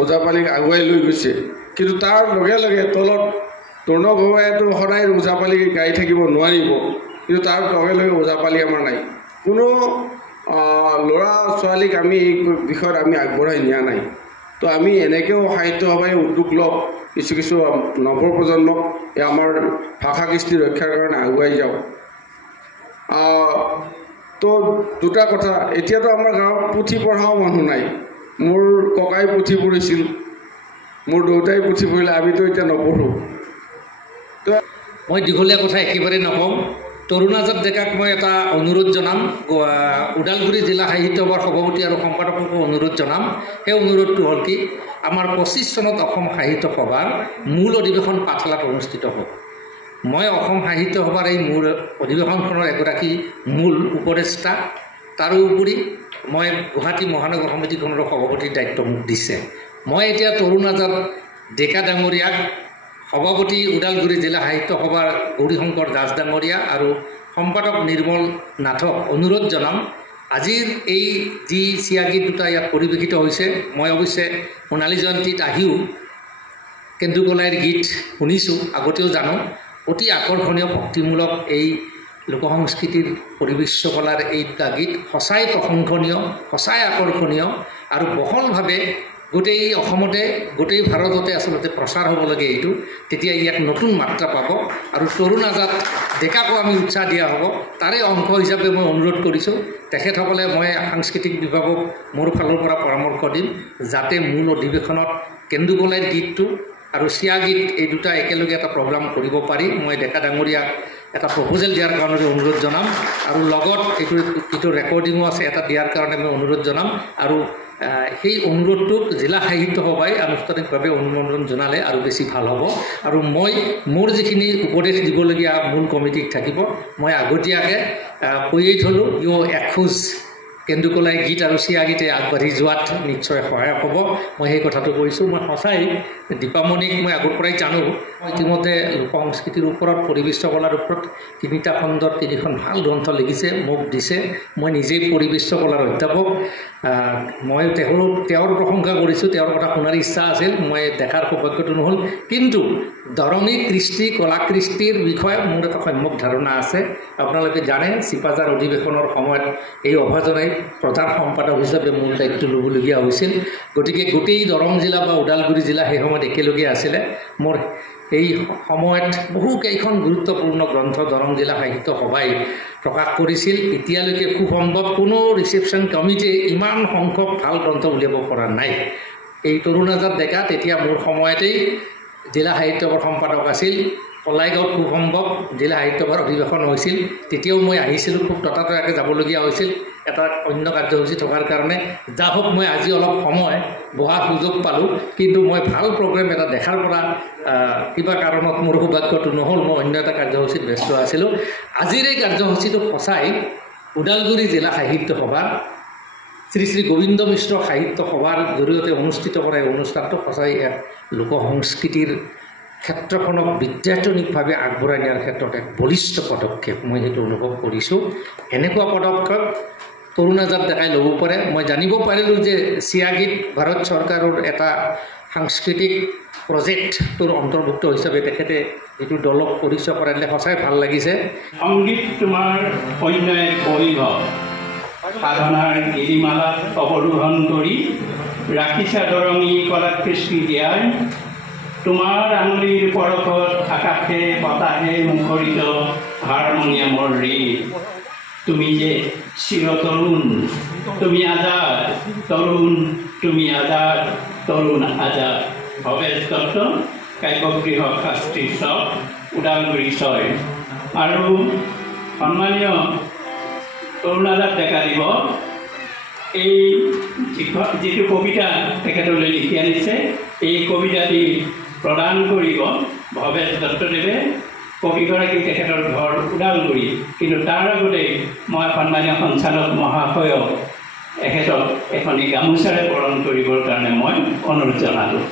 ওজাপালিক আগুৱাই লৈ গৈছে, কিন্তু তাৰ লগে লগে তলত দ্ৰোণ ভূঞাইতো সদায় ওজাপালি গাই থাকিব নোৱাৰিব, কিন্তু তাৰ লগে লগে ওজাপালি আমাৰ নাই। কোনো ল'ৰা ছোৱালীক আমি এই বিষয়ত আমি আগবঢ়াই নিয়া নাই। তো আমি এনেকৈও সাহিত্য সভাই উদ্যোগ লওক, কিছু নৱপ্ৰজন্মক আমাৰ ভাষা কৃষ্টি ৰক্ষাৰ কাৰণে আগুৱাই যাওক। তো দুটা কথা, এতিয়াতো আমাৰ গাঁৱত পুথি পঢ়াও মানুহ নাই। মোৰ ককাই পুথি পঢ়িছিল, মোৰ দেউতাই পুথি পঢ়িলে, আমিতো এতিয়া নপঢ়োঁ। তো মই দীঘলীয়া কথা একেবাৰে নকওঁ। তৰুণাজাত ডেকাক মই এটা অনুৰোধ জনাম, ওদালগুৰি জিলা সাহিত্য সভাৰ সভাপতি আৰু সম্পাদকক অনুৰোধ জনাম। সেই অনুৰোধটো হ'ল কি, আমাৰ 25 চনত অসম সাহিত্য সভাৰ মূল অধিৱেশন পাঠশালাত অনুষ্ঠিত হ'ব। মই অসম সাহিত্য সভাৰ এই মূল অধিৱেশনখনৰ এগৰাকী মূল উপদেষ্টা। তাৰোপৰি মই গুৱাহাটী মহানগৰ সমিতিখনৰ সভাপতিৰ দায়িত্ব মোক দিছে। মই এতিয়া তৰুণাজাত ডেকা ডাঙৰীয়াক, সভাপতি ওদালগুৰি জিলা সাহিত্য সভাৰ গৌৰীশংকৰ দাস ডাঙৰীয়া আৰু সম্পাদক নিৰ্মল নাথক অনুৰোধ জনাম, আজিৰ এই যি চিয়া গীত দুটা ইয়াত পৰিৱেশিত হৈছে, মই অৱশ্যে সোণালী জয়ন্তীত আহিও কেন্দুকলাইৰ গীত শুনিছোঁ, আগতেও জানো। অতি আকৰ্ষণীয় ভক্তিমূলক এই লোকসংস্কৃতিৰ পৰিবেশ্যকলাৰ এই দুটা গীত সঁচাই প্ৰশংসনীয়, সঁচাই আকৰ্ষণীয় আৰু বহলভাৱে গোটেই অসমতে, গোটেই ভাৰততে আচলতে প্ৰচাৰ হ'ব লাগে এইটো। তেতিয়া ইয়াক নতুন মাত্ৰা পাব আৰু তৰুণাজাত ডেকাকো আমি উৎসাহ দিয়া হ'ব। তাৰে অংশ হিচাপে মই অনুৰোধ কৰিছোঁ, তেখেতসকলে মই সাংস্কৃতিক বিভাগক মোৰ ফালৰ পৰা পৰামৰ্শ দিম যাতে মূল অধিৱেশনত কেন্দুকলাইৰ গীতটো আৰু চিয়া গীত এই দুটা একেলগে এটা প্ৰগ্ৰাম কৰিব পাৰি। মই ডেকা ডাঙৰীয়াক এটা প্ৰপ'জেল দিয়াৰ কাৰণে অনুৰোধ জনাম আৰু লগত এইটো ৰেকৰ্ডিঙো আছে, এটা দিয়াৰ কাৰণে মই অনুৰোধ জনাম। আৰু সেই অনুৰোধটোক জিলা সাহিত্য সভাই আনুষ্ঠানিকভাৱে অনুমোদন জনালে আৰু বেছি ভাল হ'ব। আৰু মই মোৰ যিখিনি উপদেশ দিবলগীয়া মূল কমিটিক থাকিব, মই আগতীয়াকৈ কৈয়ে থ'লোঁ, এখোজ কেন্দুকলাই গীত আৰু চিয়া গীতে আগবাঢ়ি যোৱাত নিশ্চয় সহায়ক হ'ব। মই সেই কথাটো কৈছোঁ। মই সঁচাই দীপামণিক মই আগৰ পৰাই জানো, ইতিমধ্যে লোক সংস্কৃতিৰ ওপৰত, পৰিবেশ্যকলাৰ ওপৰত 3টা খণ্ডত 3খন ভাল গ্ৰন্থ লিখিছে, মোক দিছে। মই নিজেই পৰিবেশ্যকলাৰ অধ্যাপক মই তেওঁৰ প্ৰশংসা কৰিছোঁ, তেওঁৰ কথা শুনাৰ ইচ্ছা আছিল, মই দেখাৰ সৌভাগ্যটো নহ'ল। কিন্তু দৰঙী কৃষ্টি কলা কৃষ্টিৰ বিষয়ে মোৰ এটা সম্যক ধাৰণা আছে। আপোনালোকে জানে চিপাঝাৰ অধিৱেশনৰ সময়ত এই অভাজনে প্ৰধান সম্পাদক হিচাপে মোৰ দায়িত্ব ল'বলগীয়া হৈছিল। গতিকে গোটেই দৰং জিলা বা ওদালগুৰি জিলা সেই সময়ত একেলগে আছিলে। মোৰ এই সময়ত বহুকেইখন গুৰুত্বপূৰ্ণ গ্ৰন্থ দৰং জিলা সাহিত্য সভাই প্ৰকাশ কৰিছিল। এতিয়ালৈকে খুব সম্ভৱ কোনো ৰিচেপশ্যন কমিটিয়ে ইমান সংখ্যক ভাল গ্ৰন্থ উলিয়াব পৰা নাই। এই তৰুণাজাত ডেকা তেতিয়া মোৰ সময়তেই জিলা সাহিত্য সভাৰ সম্পাদক আছিল। কলাইগাঁৱত খুব সম্ভৱ জিলা সাহিত্য সভাৰ অধিৱেশন হৈছিল, তেতিয়াও মই আহিছিলোঁ। খুব ততাতয়াকৈ যাবলগীয়া হৈছিল এটা অন্য কাৰ্যসূচী থকাৰ কাৰণে। যা হওক মই আজি অলপ সময় বহাৰ সুযোগ পালোঁ, কিন্তু মই ভাল প্ৰগ্ৰেম এটা দেখাৰ পৰা কিবা কাৰণত মোৰ সৌভাগ্যটো নহ'ল। মই অন্য এটা কাৰ্যসূচীত ব্যস্ত আছিলোঁ। আজিৰ এই কাৰ্যসূচীটো সঁচাই ওদালগুৰি জিলা সাহিত্য সভাৰ শ্ৰী শ্ৰী গোবিন্দ মিশ্ৰ সাহিত্য সভাৰ জৰিয়তে অনুষ্ঠিত কৰা এই অনুষ্ঠানটো সঁচাই এক লোকসংস্কৃতিৰ ক্ষেত্ৰখনক বিদ্যায়তনিকভাৱে আগবঢ়াই নিয়াৰ ক্ষেত্ৰত এক বলিষ্ঠ পদক্ষেপ। মই সেইটো অনুভৱ কৰিছোঁ। এনেকুৱা পদক্ষেপ তৰুণাজাত ডেকাই ল'ব পাৰে। মই জানিব পাৰিলোঁ যে চিয়াগীত ভাৰত চৰকাৰৰ এটা সাংস্কৃতিক প্ৰজেক্টটোৰ অন্তৰ্ভুক্ত হিচাপে তেখেতে যিটো দলক পৰিচয় কৰাই দিলে সঁচাই ভাল লাগিছে। সংগীত তোমাৰ অন্য এক বৈভৱ, সাধনাৰ গিৰিমালাত অৱৰোহণ কৰি ৰাখিছা দৰঙী কলাকৃষ্টি জীয়াই। তোমাৰ আঙুলিৰ পৰশত আকাশে বতাহে মুখৰিত হাৰমনিয়ামৰ ৰেল। তুমি যে চিৰ তৰুণ, তুমি আজাদ তৰুণ, তুমি আজাদ তৰুণ আজাদ। ভৱেশ দত্ত, কাব্যগৃহ শাস্ত্ৰী চক, ওদালগুৰি 6। আৰু সন্মানীয় তৰুণাজাত ডেকা দিব এই যিটো কবিতা তেখেতলৈ লিখি আনিছে, এই কবিতাটি প্ৰদান কৰিব ভৱেশ দত্তদেৱে। কবিগৰাকী তেখেতৰ ঘৰ ওদালগুৰি, কিন্তু তাৰ আগতে মই সন্মানীয় সঞ্চালক মহাশয়ক এখেতক এখনি গামোচাৰে বৰণ কৰিবৰ কাৰণে মই অনুৰোধ জনালোঁ।